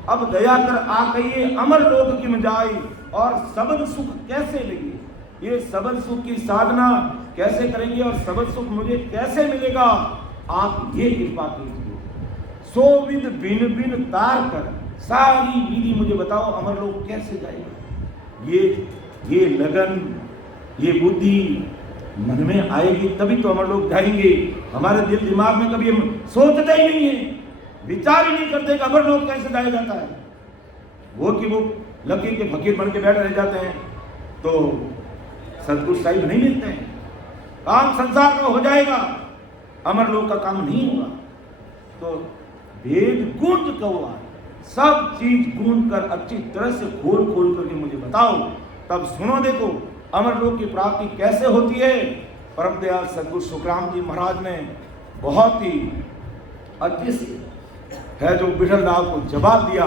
अब दया कर आ कहिए अमर लोक की मजाई। और सबद सुख कैसे लेंगे, ये सबद सुख की साधना कैसे करेंगे और सबद सुख मुझे कैसे मिलेगा, आप ये कृपा कीजिए। सो विद बिन बिन तार कर सारी विधि मुझे बताओ अमर लोक कैसे जाएगा। ये लगन, ये बुद्धि मन में आएगी तभी तो अमर लोक जाएंगे। हमारे दिल दिमाग में कभी हम सोचते ही नहीं है, विचार ही नहीं करते कि अमर लोक कैसे जाया जाता है। वो कि वो लकीर के फकीर बन के बैठे रह जाते हैं तो सदगुरु साहिब नहीं मिलते हैं। काम संसार का हो जाएगा, अमर लोक का काम नहीं होगा। तो वेद गूंज कौआ, सब चीज गूंज कर अच्छी तरह से खोल खोल करके मुझे बताओ, तब सुनो देखो अमर लोक की प्राप्ति कैसे होती है। परम दयाल सदगुरु सुखराम जी महाराज ने बहुत ही अच्छे से है जो विठल राव को जवाब दिया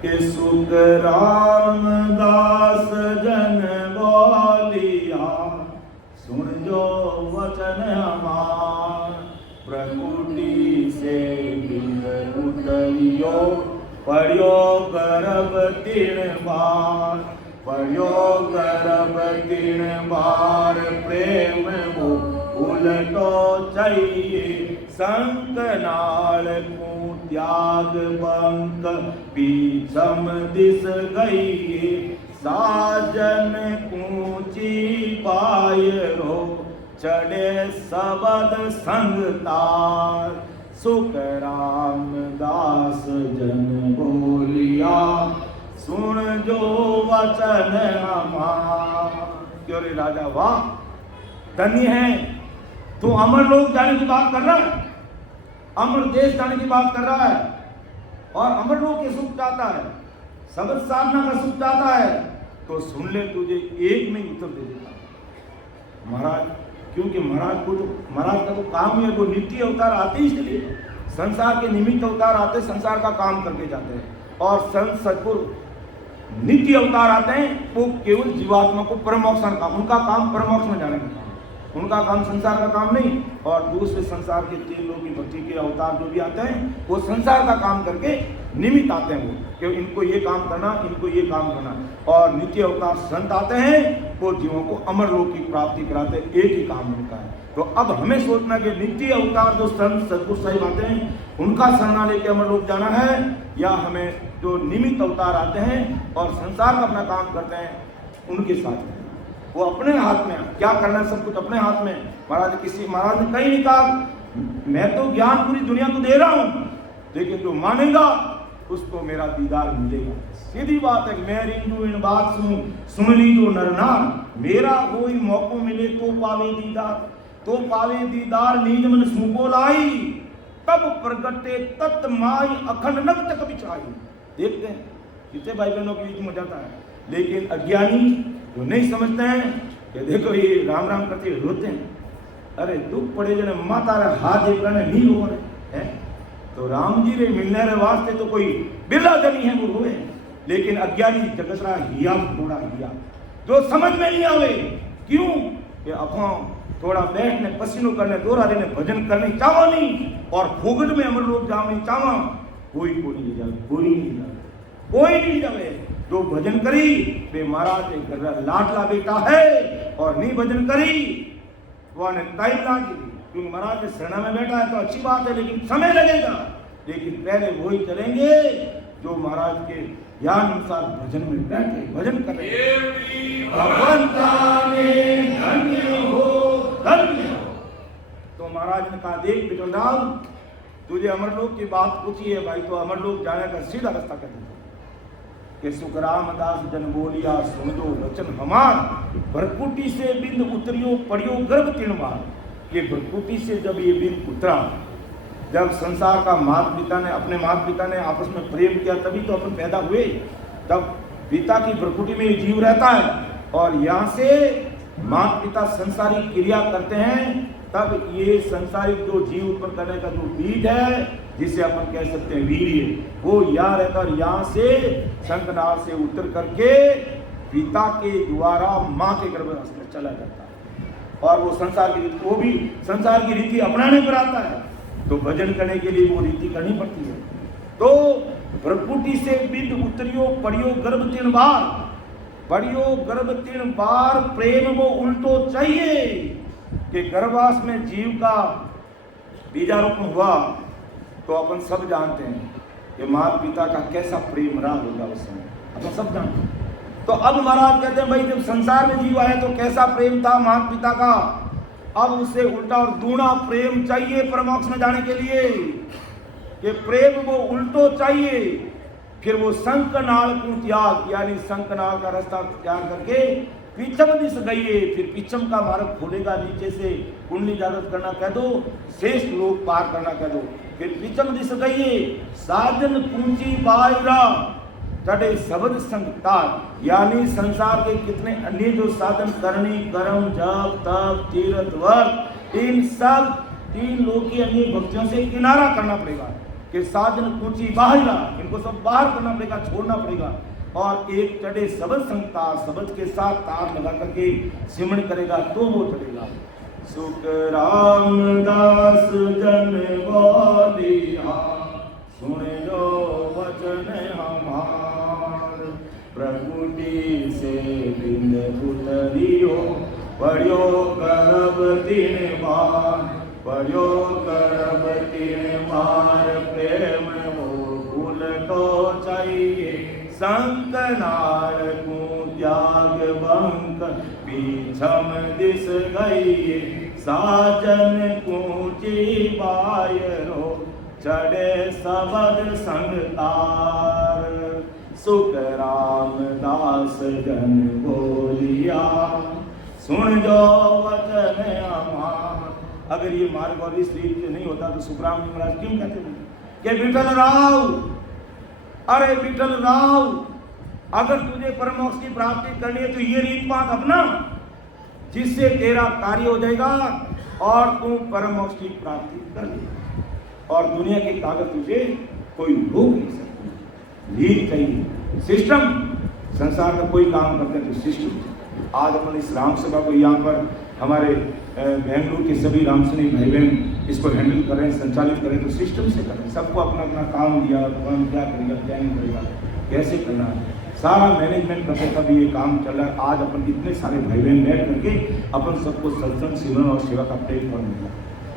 कि सुख रामदास जन बोलिया, सुन जो वचन हमार, प्रकृति से बिन उतरियो, पढ़ियो गर्भ 3 बार, पढ़ियो गर्भ 3 बार, प्रेम वो उलटो चाहिए, संकनाल को त्याग बंक पीछम दिस गई, साजन ऊंची पाय रो, चढ़े सबद संग तार, सुख रामदास जन बोलिया, सुन जो वचन हमार। क्यों रे राजा, वाह धन्य है तू, अमर लोक जाने की बात कर रहा है, अमर देश जाने की बात कर रहा है और अमर लोक के सुख चाहता है, सबद साधना का सुख चाहता है। तो सुन ले, तुझे एक में उत्तर दे देता महाराज। क्योंकि महाराज को तो महाराज का तो काम ही है, वो नित्य अवतार आते इसलिए संसार के निमित्त अवतार आते, संसार का काम करके जाते हैं। और संत सद्गुरु नित्य अवतार आते हैं, वो केवल जीवात्मा को परम मोक्ष का, उनका काम परम मोक्ष में जाने का, उनका काम संसार का काम नहीं। और दूसरे संसार के 3 लोग की भक्ति के अवतार जो भी आते हैं वो संसार का काम करके निमित्त आते हैं, वो कि इनको ये काम करना, इनको ये काम करना। और नित्य अवतार संत आते हैं, वो जीवों को अमर लोक की प्राप्ति कराते हैं, एक ही काम उनका है। तो अब हमें सोचना कि नित्य अवतार जो संत सदगुरु साहिब आते हैं उनका शरणा लेके अमर लोक जाना है, या हमें जो निमित्त अवतार आते हैं और संसार का अपना काम करते हैं उनके साथ। वो अपने हाथ में क्या करना है, सब कुछ अपने हाथ में। महाराज ने कहीं नहीं कहा मैं तो ज्ञान पूरी दुनिया को दे रहा हूं, लेकिन जो मानेगा उसको मेरा दीदार मिलेगा। सीधी बात है, मैं रिंदू इन बात सुन ली जो नरनार, मेरा कोई मौको मिले तो पावे दीदार, तो पावे दीदार नीज मन सूपो लाई, तब प्रगटे तत् माई अखंड नग तक बिछाई। देखते हैं कितने भाई बहनों के बीच में जाता है, लेकिन अज्ञानी जो नहीं समझते हैं कि देखो ये राम राम करते रोते हैं, अरे दुख पड़े जने माता रे हाथ देख रहे नहीं हो रहे हैं। तो राम जी रे मिलने रे वास्ते तो कोई बिरला जनी है वो रोए, लेकिन अज्ञानी जगत रा हिया थोड़ा हिया जो समझ में नहीं आवे। क्यों कि अफा थोड़ा बैठने पसीनो करने दोहरा देने भजन करने चाहो नहीं, और फुगट में अमर लोग जाओ नहीं चाहो, कोई नहीं जावे, कोई नहीं जावे। जो भजन करी वे महाराज के घर लाडला बेटा है, और नहीं भजन करी वो ने टाइम लागी, क्योंकि महाराज के शरण में बैठा है तो अच्छी बात है, लेकिन समय लगेगा। लेकिन पहले वही चलेंगे जो महाराज के ज्ञान अनुसार भजन में बैठे भजन करेंगे। तो महाराज ने कहा देख बिटलराव, तुझे अमरलोक की बात पूछी है भाई, तो अमरलोक जाने का सीधा रास्ता कर दे कि सुखराम दास जन बोलिया सुन दो वचन हमार, भरकुटी से बिंद उतरियो पड़ियो गर्भ तिणवार। ये भरकुटी से जब ये बिंद उतरा, जब संसार का माता पिता ने अपने माता पिता ने आपस में प्रेम किया तभी तो अपन पैदा हुए, तब पिता की भरकुटी में ये जीव रहता है, और यहाँ से माता पिता संसारी क्रिया करते हैं, तब ये संसारिक जो जीव उत्पन्न करने का जो बीज है जिसे अपन कह सकते हैं वीर्य, वो यहाँ रहकर यहाँ से शंखनाद से उतर करके पिता के द्वारा माँ के गर्भ में चला जाता है, और वो संसार की रीति, वो भी संसार की रीति अपनाने पर आता है। तो भजन करने के लिए वो रीति करनी पड़ती है। तो भ्रकुटी से बिंद उतरियो पड़ियो गर्भ 3 बार, पड़ियो गर्भ 3 बार, प्रेम वो उल्टो चाहिए कि गर्भवास में जीव का बीजारोपण हुआ, तो अपन सब जानते हैं कि माता पिता का कैसा प्रेम रहा होगा उस समय, अपन सब जानते हैं। तो अब महाराज कहते हैं भाई जब संसार में जीव आए तो कैसा प्रेम था माता पिता का, अब उससे उल्टा और दूना प्रेम चाहिए परमोक्ष में जाने के लिए, कि प्रेम वो उल्टो चाहिए। फिर वो शंखनाल को त्याग, यानी शंखनाल का रास्ता त्याग करके पिछम दिस गई, फिर पिछम का मार्ग खोलेगा, नीचे से कुंडली जागृत करना कह दो, शेष लोग पार करना कह दो। फिर पिछम दिस गई, साधन पूंजी बायरा तड़े शब्द संगतार, यानी संसार के कितने अन्य जो साधन करनी, कर्म, जप, तप, तीर्थ, व्रत, इन सब 3 लोक की अन्य भक्तियों से किनारा करना पड़ेगा, कि साधन पूंजी बाहरा, इनको सब बाहर करना पड़ेगा, छोड़ना पड़ेगा, और एक चढ़े शब्द संगतार, शब्द के साथ तार लगा करके सिमरण करेगा तो वो चलेगा। सुख रामदास जन बोलिया सुन लो वचन हमार, प्रभुटी से बिंद उतरियो पड़ियो गर्भ 3 बार, पड़ियो गर्भ 3 बार, प्रेम वो भूल तो चाहिए, शंखनाद को त्याग बंक पीछम दिस गई, साजन कूची बायरो चढ़े शब्द संगतार, सुख रामदास जन बोलिया सुन जो वचन हमार। अगर ये मार्ग और इस रीत से नहीं होता तो सुखराम जी महाराज क्यों कहते हैं कि विठल राव, अरे विठल राव, अगर तुझे परमोक्ष की प्राप्ति करनी है तो ये रीत बात अपना, जिससे तेरा कार्य हो जाएगा और तू परमोक्ष की प्राप्ति कर लेगा, और दुनिया के कागज तुझे कोई रोक नहीं सकता। रीत चाहिए, सिस्टम, संसार का कोई काम करते तो सिस्टम। आज अपन इस राम सभा को यहाँ पर हमारे बेंगलुरु के सभी रामसैनिक भाई बहन इसको हैंडल कर रहे हैं, संचालित करें, तो सिस्टम से करें। सबको अपना अपना काम दिया, कौन क्या करेगा, क्या नहीं करेगा, कैसे करना है, सारा मैनेजमेंट करके तब ये काम चल रहा है। आज अपन इतने सारे भाई बहन बैठ करके अपन सबको सत्संग, सिमरन और सेवा का प्लेटफॉर्म मिला,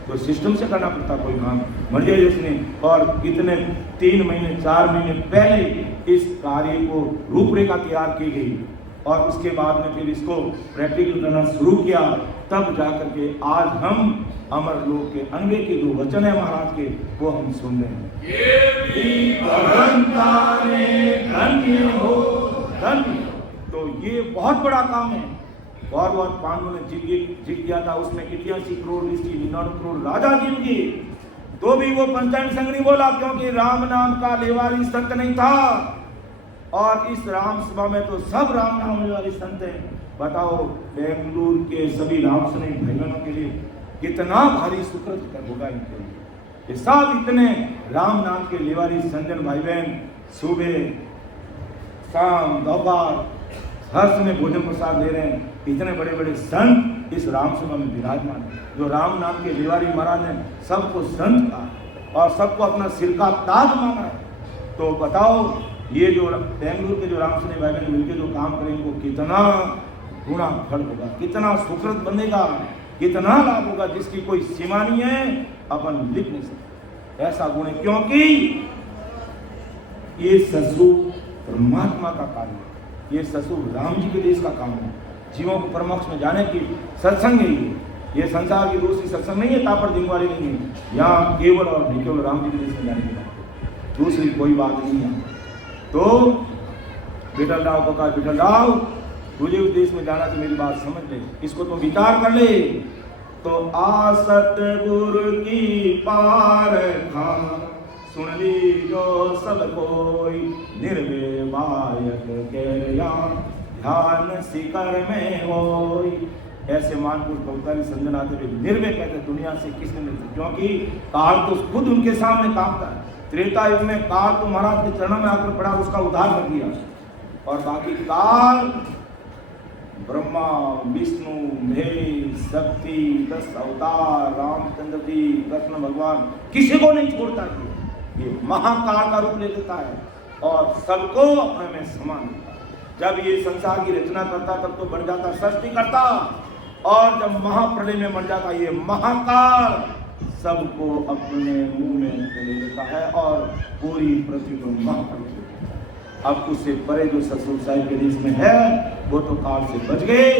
तो सिस्टम से करना पड़ता कोई काम मर जाए जिसने। और इतने 3 महीने 4 महीने पहले इस कार्य को रूपरेखा तैयार की गई और उसके बाद में फिर इसको प्रैक्टिकल करना शुरू किया, तब जाकर के आज हम अमर लोक के अनवे के जो वचन है महाराज के वो हम सुन रहे हैं। तो ये बहुत बड़ा काम है। और पांडवों ने जीत गया था, उसमें 81 करोड़ ऋषि, 99 करोड़ राजा जीत गए, तो भी वो पंचायत संघ नहीं बोला, क्योंकि राम नाम का लेवारी संत नहीं था। और इस राम सभा में तो सब राम नाम लेवारी संत हैं। बताओ बेंगलुरु के सभी रामसैनिक भाई बहनों के लिए कितना भारी सुकृत होगा इनके लिए। ये सब इतने राम नाम के लेवारी संजन भाई बहन सुबह शाम दोपहर हर समय भोजन प्रसाद दे रहे हैं। इतने बड़े बड़े संत इस राम सभा में विराजमान है, जो राम नाम के लेवारी महाराज ने सबको संत कहा और सबको अपना सिर का ताज माना है। तो बताओ ये जो बेंगलुरु के जो रामसैनिक भाई बहन मिलकर जो काम करेंगे वो कितना गुणा फल होगा, कितना सुकृत बनेगा, कितना लाभ होगा, जिसकी कोई सीमा नहीं है, अपन लिख नहीं सकते ऐसा गुण है। क्योंकि ये ससुर परमात्मा का कार्य है, ये ससुर राम जी के देश का काम है। जीवों को परमोक्ष में जाने की सत्संग है ये संसार की दूसरी सत्संग नहीं है, तापर दिन वाली नहीं है। यहाँ केवल और केवल राम जी के देश में जाने की बात, दूसरी कोई बात नहीं है। तो विठल राव को कहा, विठल राव तुझे उस देश में जाना तो मेरी बात समझ ले, इसको तो विचार कर ले। तो आसत गुरु की पार खा सुन ली जो सब कोई, निर्भय बायक के ध्यान शिखर में होई। ऐसे मानपुर कविता संजन आते हुए निर्भय कहते दुनिया से किसने मिलते, क्योंकि काल तो खुद उनके सामने कांपता है। त्रेता युग में काल तो महाराज के चरणों में आकर पड़ा, उसका उद्धार कर दिया। और बाकी काल ब्रह्मा विष्णु महेश शक्ति 10 अवतार रामचंद्र जी कृष्ण भगवान किसी को नहीं छोड़ता। ये महाकाल का रूप ले लेता है और सबको अपने में समान लेता है। जब ये संसार की रचना करता तब तो बन जाता सृष्टि करता, और जब महाप्रलय में मर जाता ये महाकाल सबको अपने मुंह में ले लेता है और पूरी पृथ्वी को महाप्रलय। अब उससे परे जो ससुर साहिब के देश में है वो तो काल से बच गए,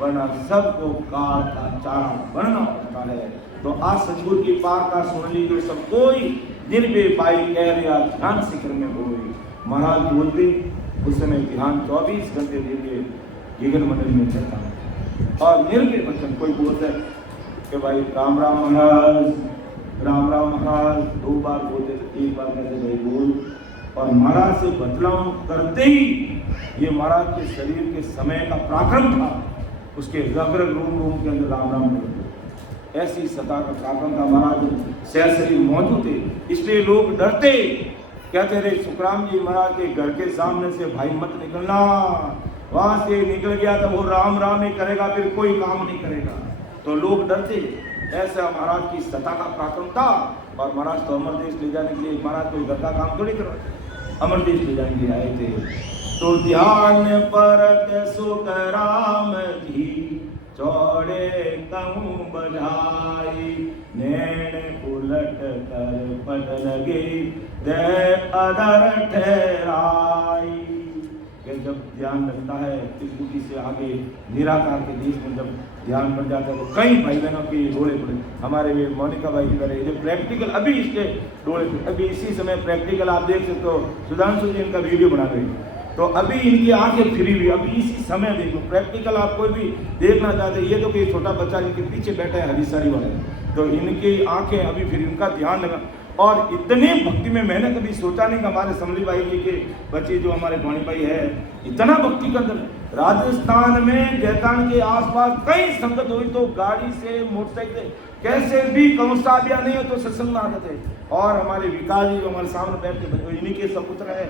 वरना सबको काल का चारा बनना पड़ता है। तो आज सतगुरु की पार का सुन ली जो सब कोई, निर्भय पाई कह रहा ध्यान शिखर में हो गई। महाराज बोलते उस समय ध्यान 24 घंटे देंगे जीवन मंडल में चलता है। और निर्भय वचन कोई बोलते है कि भाई राम राम महाराज, राम राम महाराज 2 बार बोलते थे, 1 बार कहते भाई बोल। और महाराज से बदलाव करते ही ये महाराज के शरीर के समय का पराक्रम था, उसके रग रग रूम के अंदर राम राम करते, ऐसी सता का पराक्रम था। महाराज सहज शरीर मौजूद थे, इसलिए लोग डरते, कहते रहे सुखराम जी महाराज के घर के सामने से भाई मत निकलना, वहां से निकल गया तो वो राम राम ही करेगा, फिर कोई काम नहीं करेगा। तो लोग डरते, ऐसा महाराज की सता का पराक्रम था। और महाराज तो अमर देश ले जाने के लिए महाराज कोई घर का काम थोड़ी करो, अमर देश ले जाने के लिए आए थे। तो ध्यान परत सुख राम जी चौड़े कहूँ बजाई, नैन उलट कर पट लगे दे अदर ठहराई। जब ध्यान लगता है त्रिपुटी से आगे निराकार के देश में जब ध्यान बन जाता है तो कई भाई बहनों के डोले पड़े। हमारे वे मोनिका भाई की तरह जो प्रैक्टिकल अभी इसके डोले पड़े, अभी इसी समय प्रैक्टिकल आप देख सकते हो, सुधांशु जी इनका वीडियो बना रहे, तो अभी इनकी आंखें फिरी हुई, अभी इसी समय देखो प्रैक्टिकल। आप कोई भी देखना चाहते, ये तो कोई छोटा बच्चा इनके पीछे बैठा है हरीसारी वाले, तो इनकी आंखें अभी फिर इनका ध्यान लगा। और इतनी भक्ति में मैंने कभी सोचा नहीं कि हमारे समली भाई जी के बच्चे जो हमारे वाणी भाई है इतना भक्ति का अंदर। राजस्थान में जैतान के आसपास कई संगत हुई तो गाड़ी से मोटरसाइकिल कैसे भी कौसाबिया नहीं हो तो सत्संग में आते थे। और हमारे विकास जी जो हमारे सामने बैठ के इन्हीं के सपुत्र है,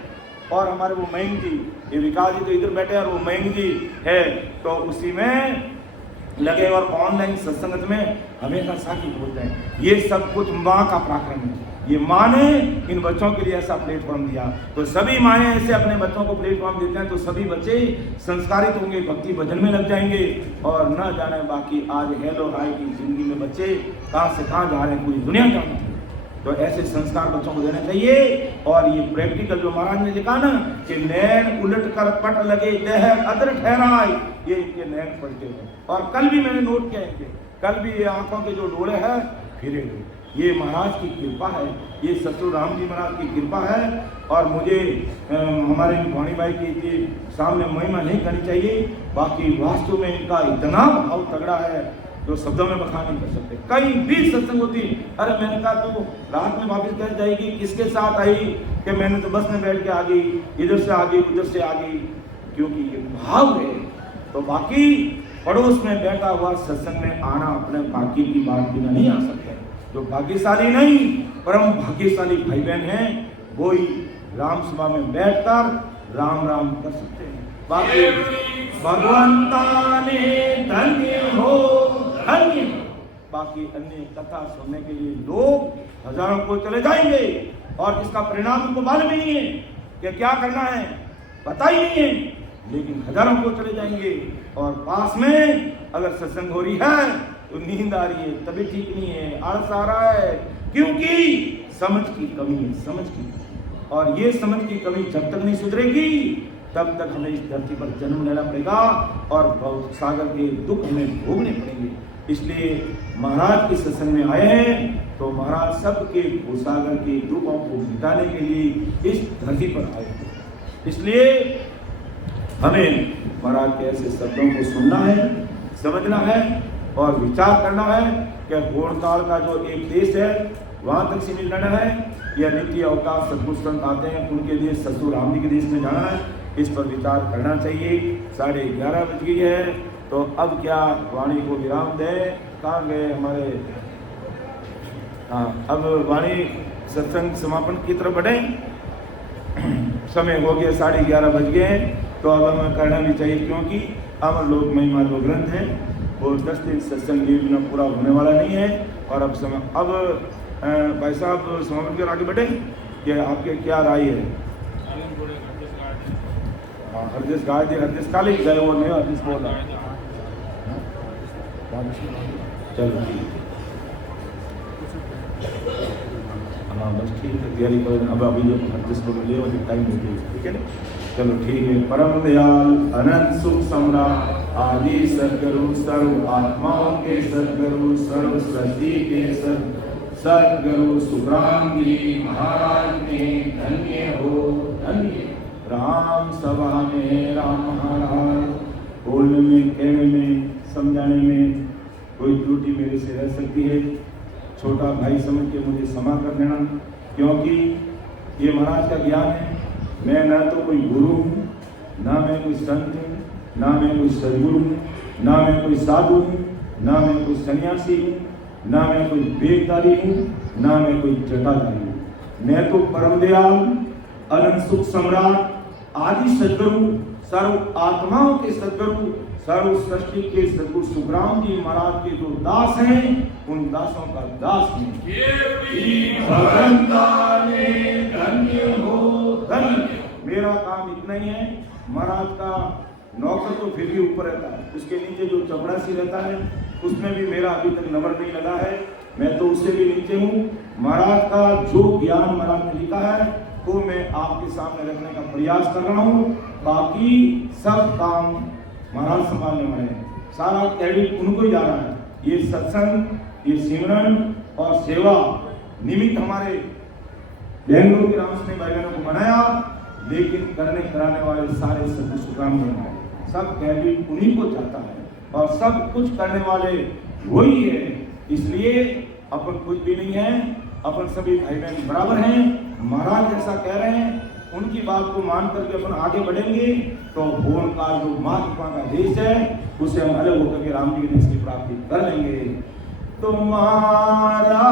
और हमारे वो मयंक जी, ये विकास जी तो इधर बैठे और वो मयंक जी है, तो उसी में लगे और ऑनलाइन सत्संगत में हमेशा साथी बोलते हैं। ये सब कुछ माँ का पराक्रम है। ये माँ ने इन बच्चों के लिए ऐसा प्लेटफॉर्म दिया। तो सभी माएँ ऐसे अपने बच्चों को प्लेटफॉर्म देते हैं तो सभी बच्चे संस्कारित होंगे, भक्ति भजन में लग जाएंगे और न जाने बाकी आज हेलो हाय की जिंदगी में बच्चे कहाँ से कहाँ जा रहे हैं, पूरी दुनिया जानती है। तो ऐसे संस्कार बच्चों को देने चाहिए। और ये प्रैक्टिकल जो महाराज ने लिखा ना कि नैन उलट कर पट लगे देह अदर ठहराए, ये इनके नैन पलटे हैं। और कल भी मैंने नोट किया इनके, कल भी ये आंखों के जो डोले हैं फिरे हुए, ये महाराज की कृपा है, ये ससुर राम जी महाराज की कृपा है। और मुझे हमारे वाणी भाई की सामने महिमा नहीं करनी चाहिए, बाकी वास्तव में इनका इतना भाव तगड़ा है जो शब्दों में बखान नहीं कर सकते। कहीं भी सत्संग होती, अरे मैंने कहा तो रात में वापस घर जाएगी, किसके साथ आई कि मैंने तो बस में बैठ के आ गई, इधर से आ गई उधर से आ गई, क्योंकि ये भाव है। तो बाकी पड़ोस में बैठा हुआ सत्संग में आना अपने बाकी की बात बिना नहीं आ सकते। जो भाग्यशाली नहीं परम भाग्यशाली भाई बहन हैं वो ही राम सभा में बैठकर राम राम कर सकते हैं। बाकी भगवंता ने धन्य हो धन्य, बाकी अन्य कथा सुनने के लिए लोग हजारों को चले जाएंगे और इसका परिणाम उनको मालूम नहीं है कि क्या करना है, पता ही नहीं है, लेकिन हजारों को चले जाएंगे। और पास में अगर सत्संग हो रही है तो नींद आ रही है, तभी ठीक नहीं है, आलस आ रहा है, क्योंकि समझ की कमी है, समझ की। और ये समझ की कमी जब तक नहीं सुधरेगी तब तक हमें इस धरती पर जन्म लेना पड़ेगा और भव सागर के दुख हमें भोगने पड़ेंगे। इसलिए महाराज के सत्संग में आए हैं तो महाराज सबके भवसागर के दुखों को मिटाने के लिए इस धरती पर आए हैं। इसलिए हमें महाराज के ऐसे शब्दों को सुनना है, समझना है और विचार करना है कि घोर काल का जो एक देश है वहां तक सीमित रहना है या नित्य अवकाश सदगुरु संत आते हैं उनके देश ससुर राम जी के देश में जाना है, इस पर विचार करना चाहिए। 11:30 बज गई है तो अब क्या वाणी को विराम दें। कहाँ गए हमारे, हाँ अब वाणी सत्संग समापन की तरफ बढ़े। समय हो गया 11:30 बज गए हैं तो अब हमें करना भी चाहिए, क्योंकि अमर लोक महिमा जो ग्रंथ है वो 10 दिन सत्संग भी पूरा होने वाला नहीं है। और अब समय अब भाई साहब समापन के आगे बढ़े कि आपके क्या राय है। हरदेश गाय दे, हरदेश काले गए वो नहीं, हरदेश बोल रहा चलो हाँ बस ठीक है, तैयारी करो। अब अभी जो हरदेश को ले वाली टाइम होती है, ठीक है ना, चलो ठीक है। परम दयाल अनंत सुख सम्राट आदि सदगुरु सर्व आत्माओं के सदगुरु सर्व सृष्टि के सदगुरु सुखराम जी महाराज ने धन्य हो धन्य। राम सभा में राम महाराज, बोलने में, कहने में, समझाने में कोई त्रुटि मेरे से रह सकती है, छोटा भाई समझ के मुझे क्षमा कर देना, क्योंकि ये महाराज का ज्ञान है। मैं ना तो कोई गुरु हूँ, ना मैं कोई संत हूँ, ना मैं कोई सदगुरु हूँ, ना मैं कोई साधु हूँ, ना मैं कोई सन्यासी हूँ, ना मैं कोई वेदधारी हूँ, ना मैं कोई जटाधारी हूँ। मैं तो परम दयाल अनंत सुख सम्राट आदि सदगुरु सर्व आत्माओं के सदगुरु सर्व सृष्टि के सदगुरु सुखराम जी महाराज के जो दास हैं उन दासों का दास हूँ। धन्य हो धन्य। मेरा काम इतना ही है। महाराज का नौकर तो फिर भी ऊपर रहता है, उसके नीचे जो चपरासी रहता है उसमें भी मेरा अभी तक नंबर नहीं लगा है, मैं तो उससे भी नीचे हूँ। महाराज का जो ज्ञान महाराज ने लिखा है वो मैं आपके सामने रखने का प्रयास कर रहा हूँ। बाकी सब काम महाराज संभालने वाले हैं, सारा क्रेडिट उनको ही जा रहा है। ये सत्संग, ये सिमरन और सेवा निमित्त हमारे बेंगलुरु के रामकृष्ण भाई बहनों को बनाया, लेकिन करने कराने वाले सारे सदगुरु सुखराम जी हैं, सब क्रेडिट उन्हीं को जाता है और सब कुछ करने वाले वही है। इसलिए अपन कुछ भी नहीं है, अपन सभी भाई बहन बराबर हैं। महाराज जैसा कह रहे हैं उनकी बात को मान करके अपन आगे बढ़ेंगे तो भोर का जो माँ कृपा का देश है उसे हम अलग होकर के राम जी के देश की प्राप्ति कर लेंगे। तुम्हारा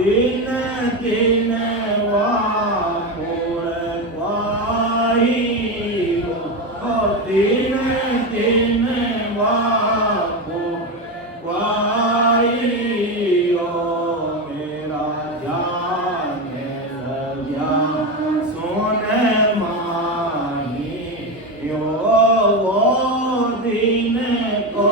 दिन दिन वापुर पाई दिन दिन वापुर पाई मेरा ध्यान लग्या सोने माही वो दिन को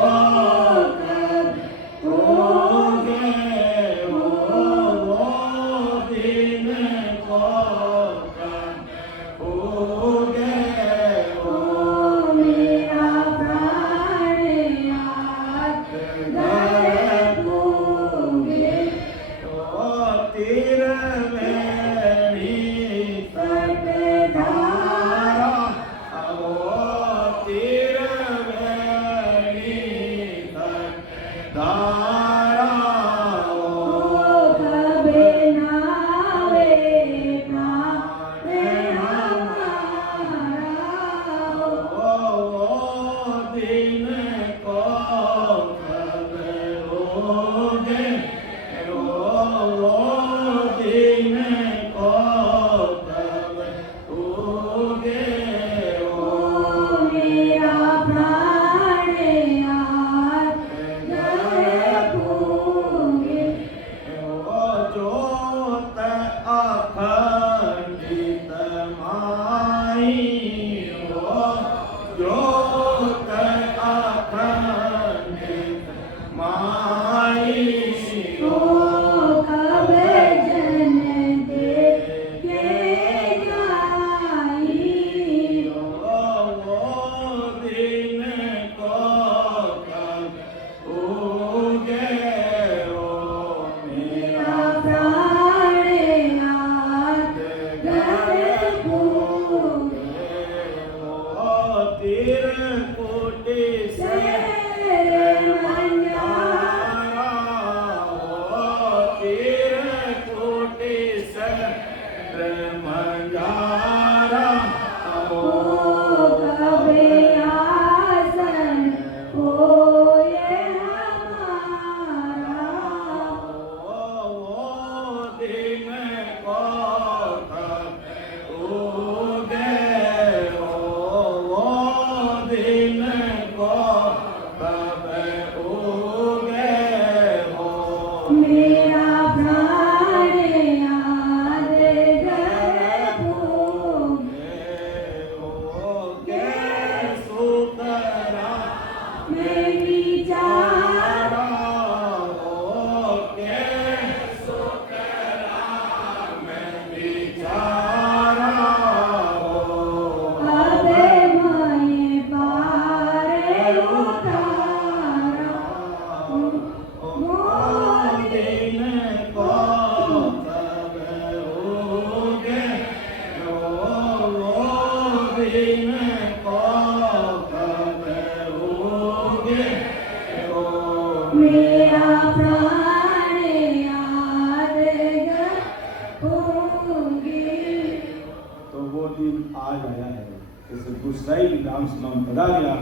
आज आया है जैसे गुस्साई डांस नाम बता गया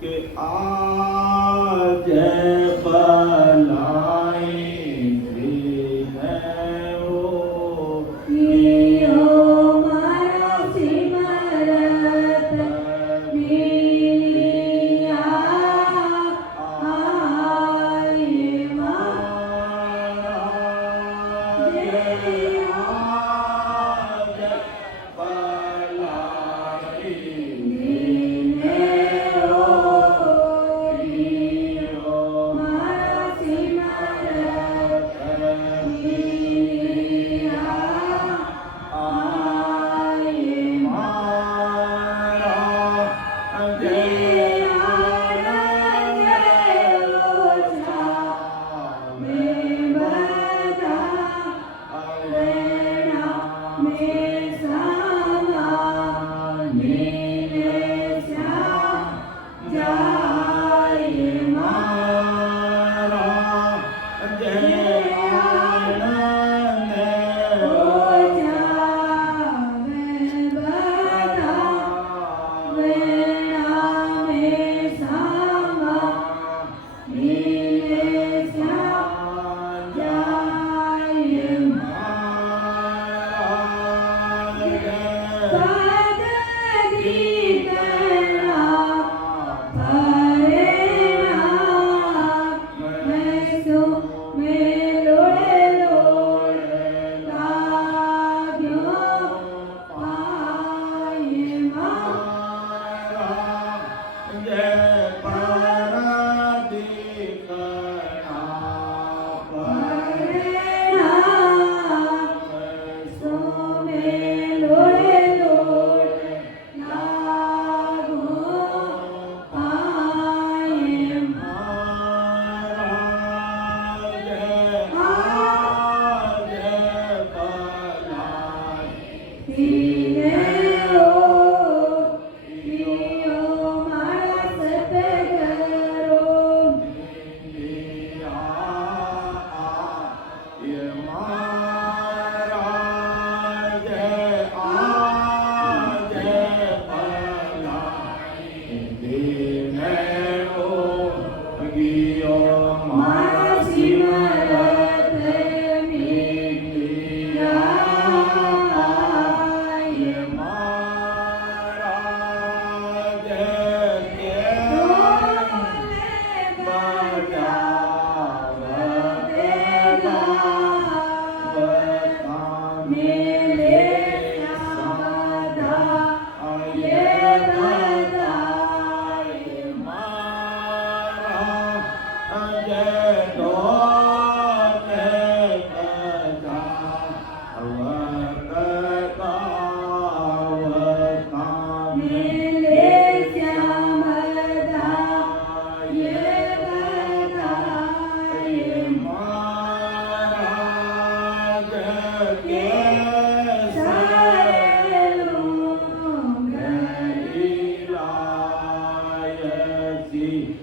कि आज बलाई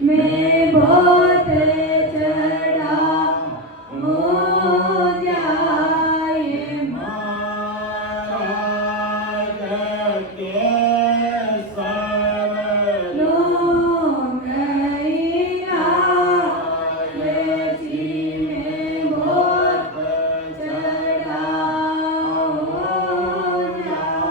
मैं बहुत चढ़ा हो जाए महाराज के लो गईया बेची में बहुत चढ़ा हो जाए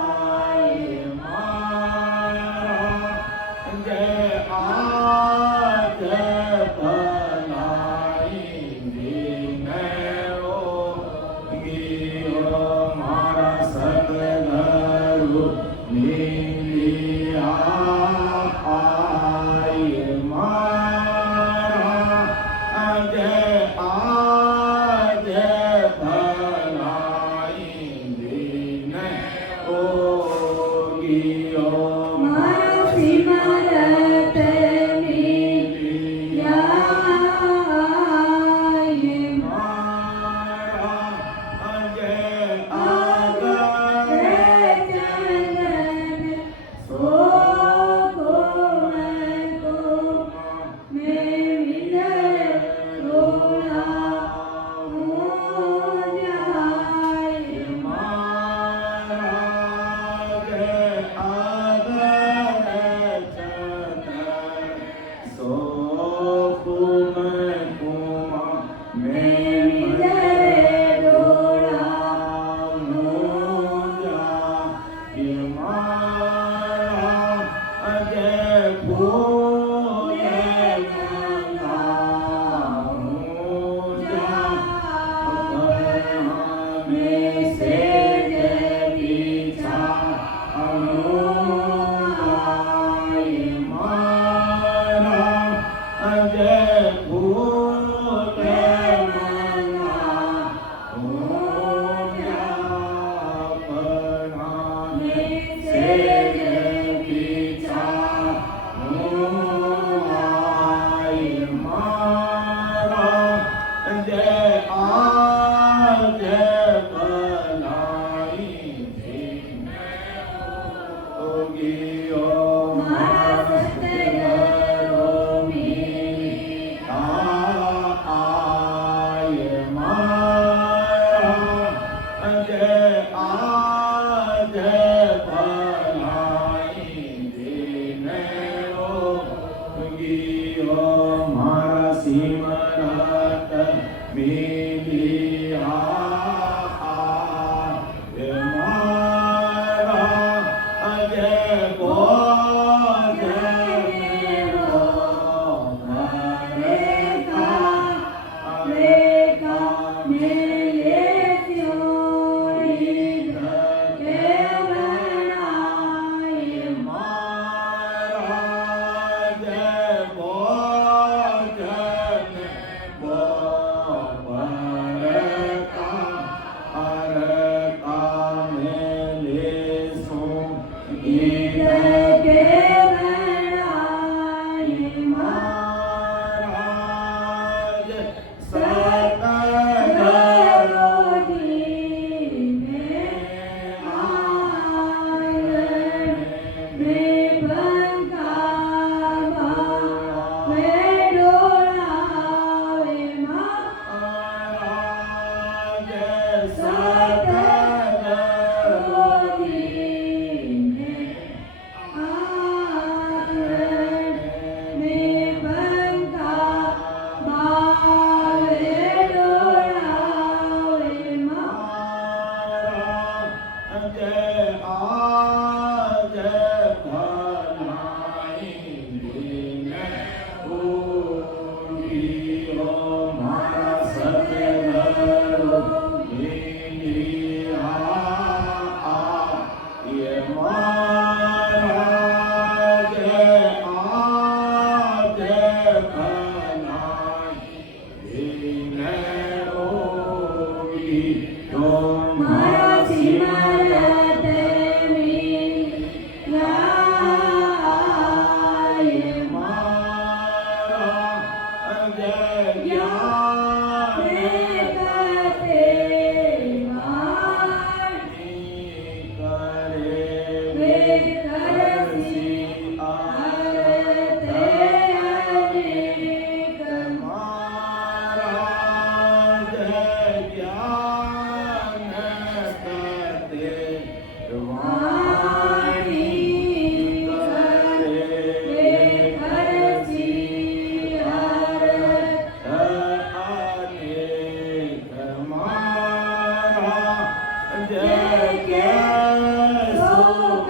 ज्ञान करते वाणी करे करसी हरत अनेक मारा जय जय सुख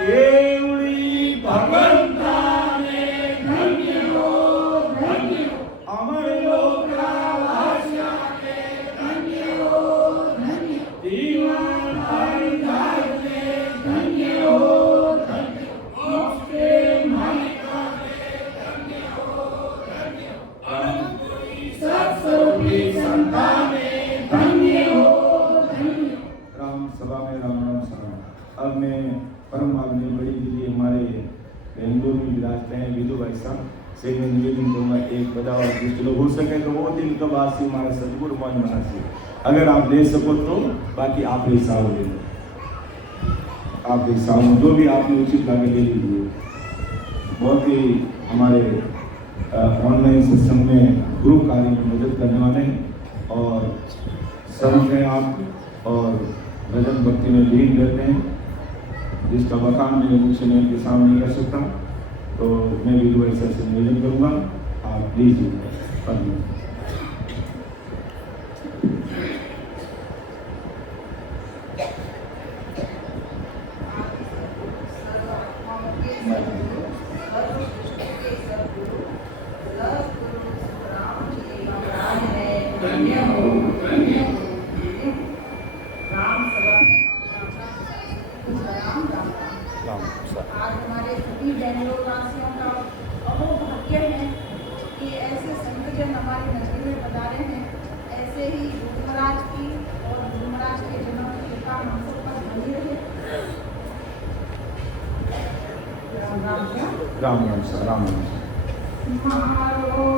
देवी भगवंत अब मैं परम आदमी बड़ी दीदी हमारे बेंगलुरु में विराजते हैं विधु भाई साहब से मैं निवेदन करूँगा एक बजाओ चलो हो सके तो वो दिन कब आसी हमारे सदगुरु मन मनासी अगर आप ले सको तो बाकी आप हिसाब ले लो आप हिसाब जो भी आपने उचित लगे ले लीजिए। बहुत ही हमारे ऑनलाइन सिस्टम में ग्रुप कार्य में मदद करने वाले हैं और संत हैं आप और भजन भक्ति में लीन रहते हैं जिसका बखान मैं मुझसे मैं इनके सामने नहीं कर सकता तो मैं विधु ऐसा से निवेदन करूँगा आप लीजिए आज हमारे सभी बेंगलोर वासियों का अहोभाग्य है कि ऐसे संतजन हमारी नगरी में पधारे हैं। ऐसे ही गुरु महाराज की और गुरु महाराज के जनों की कृपा हम सब पर बनी रहे। राम राम राम राम सर राम राम मारो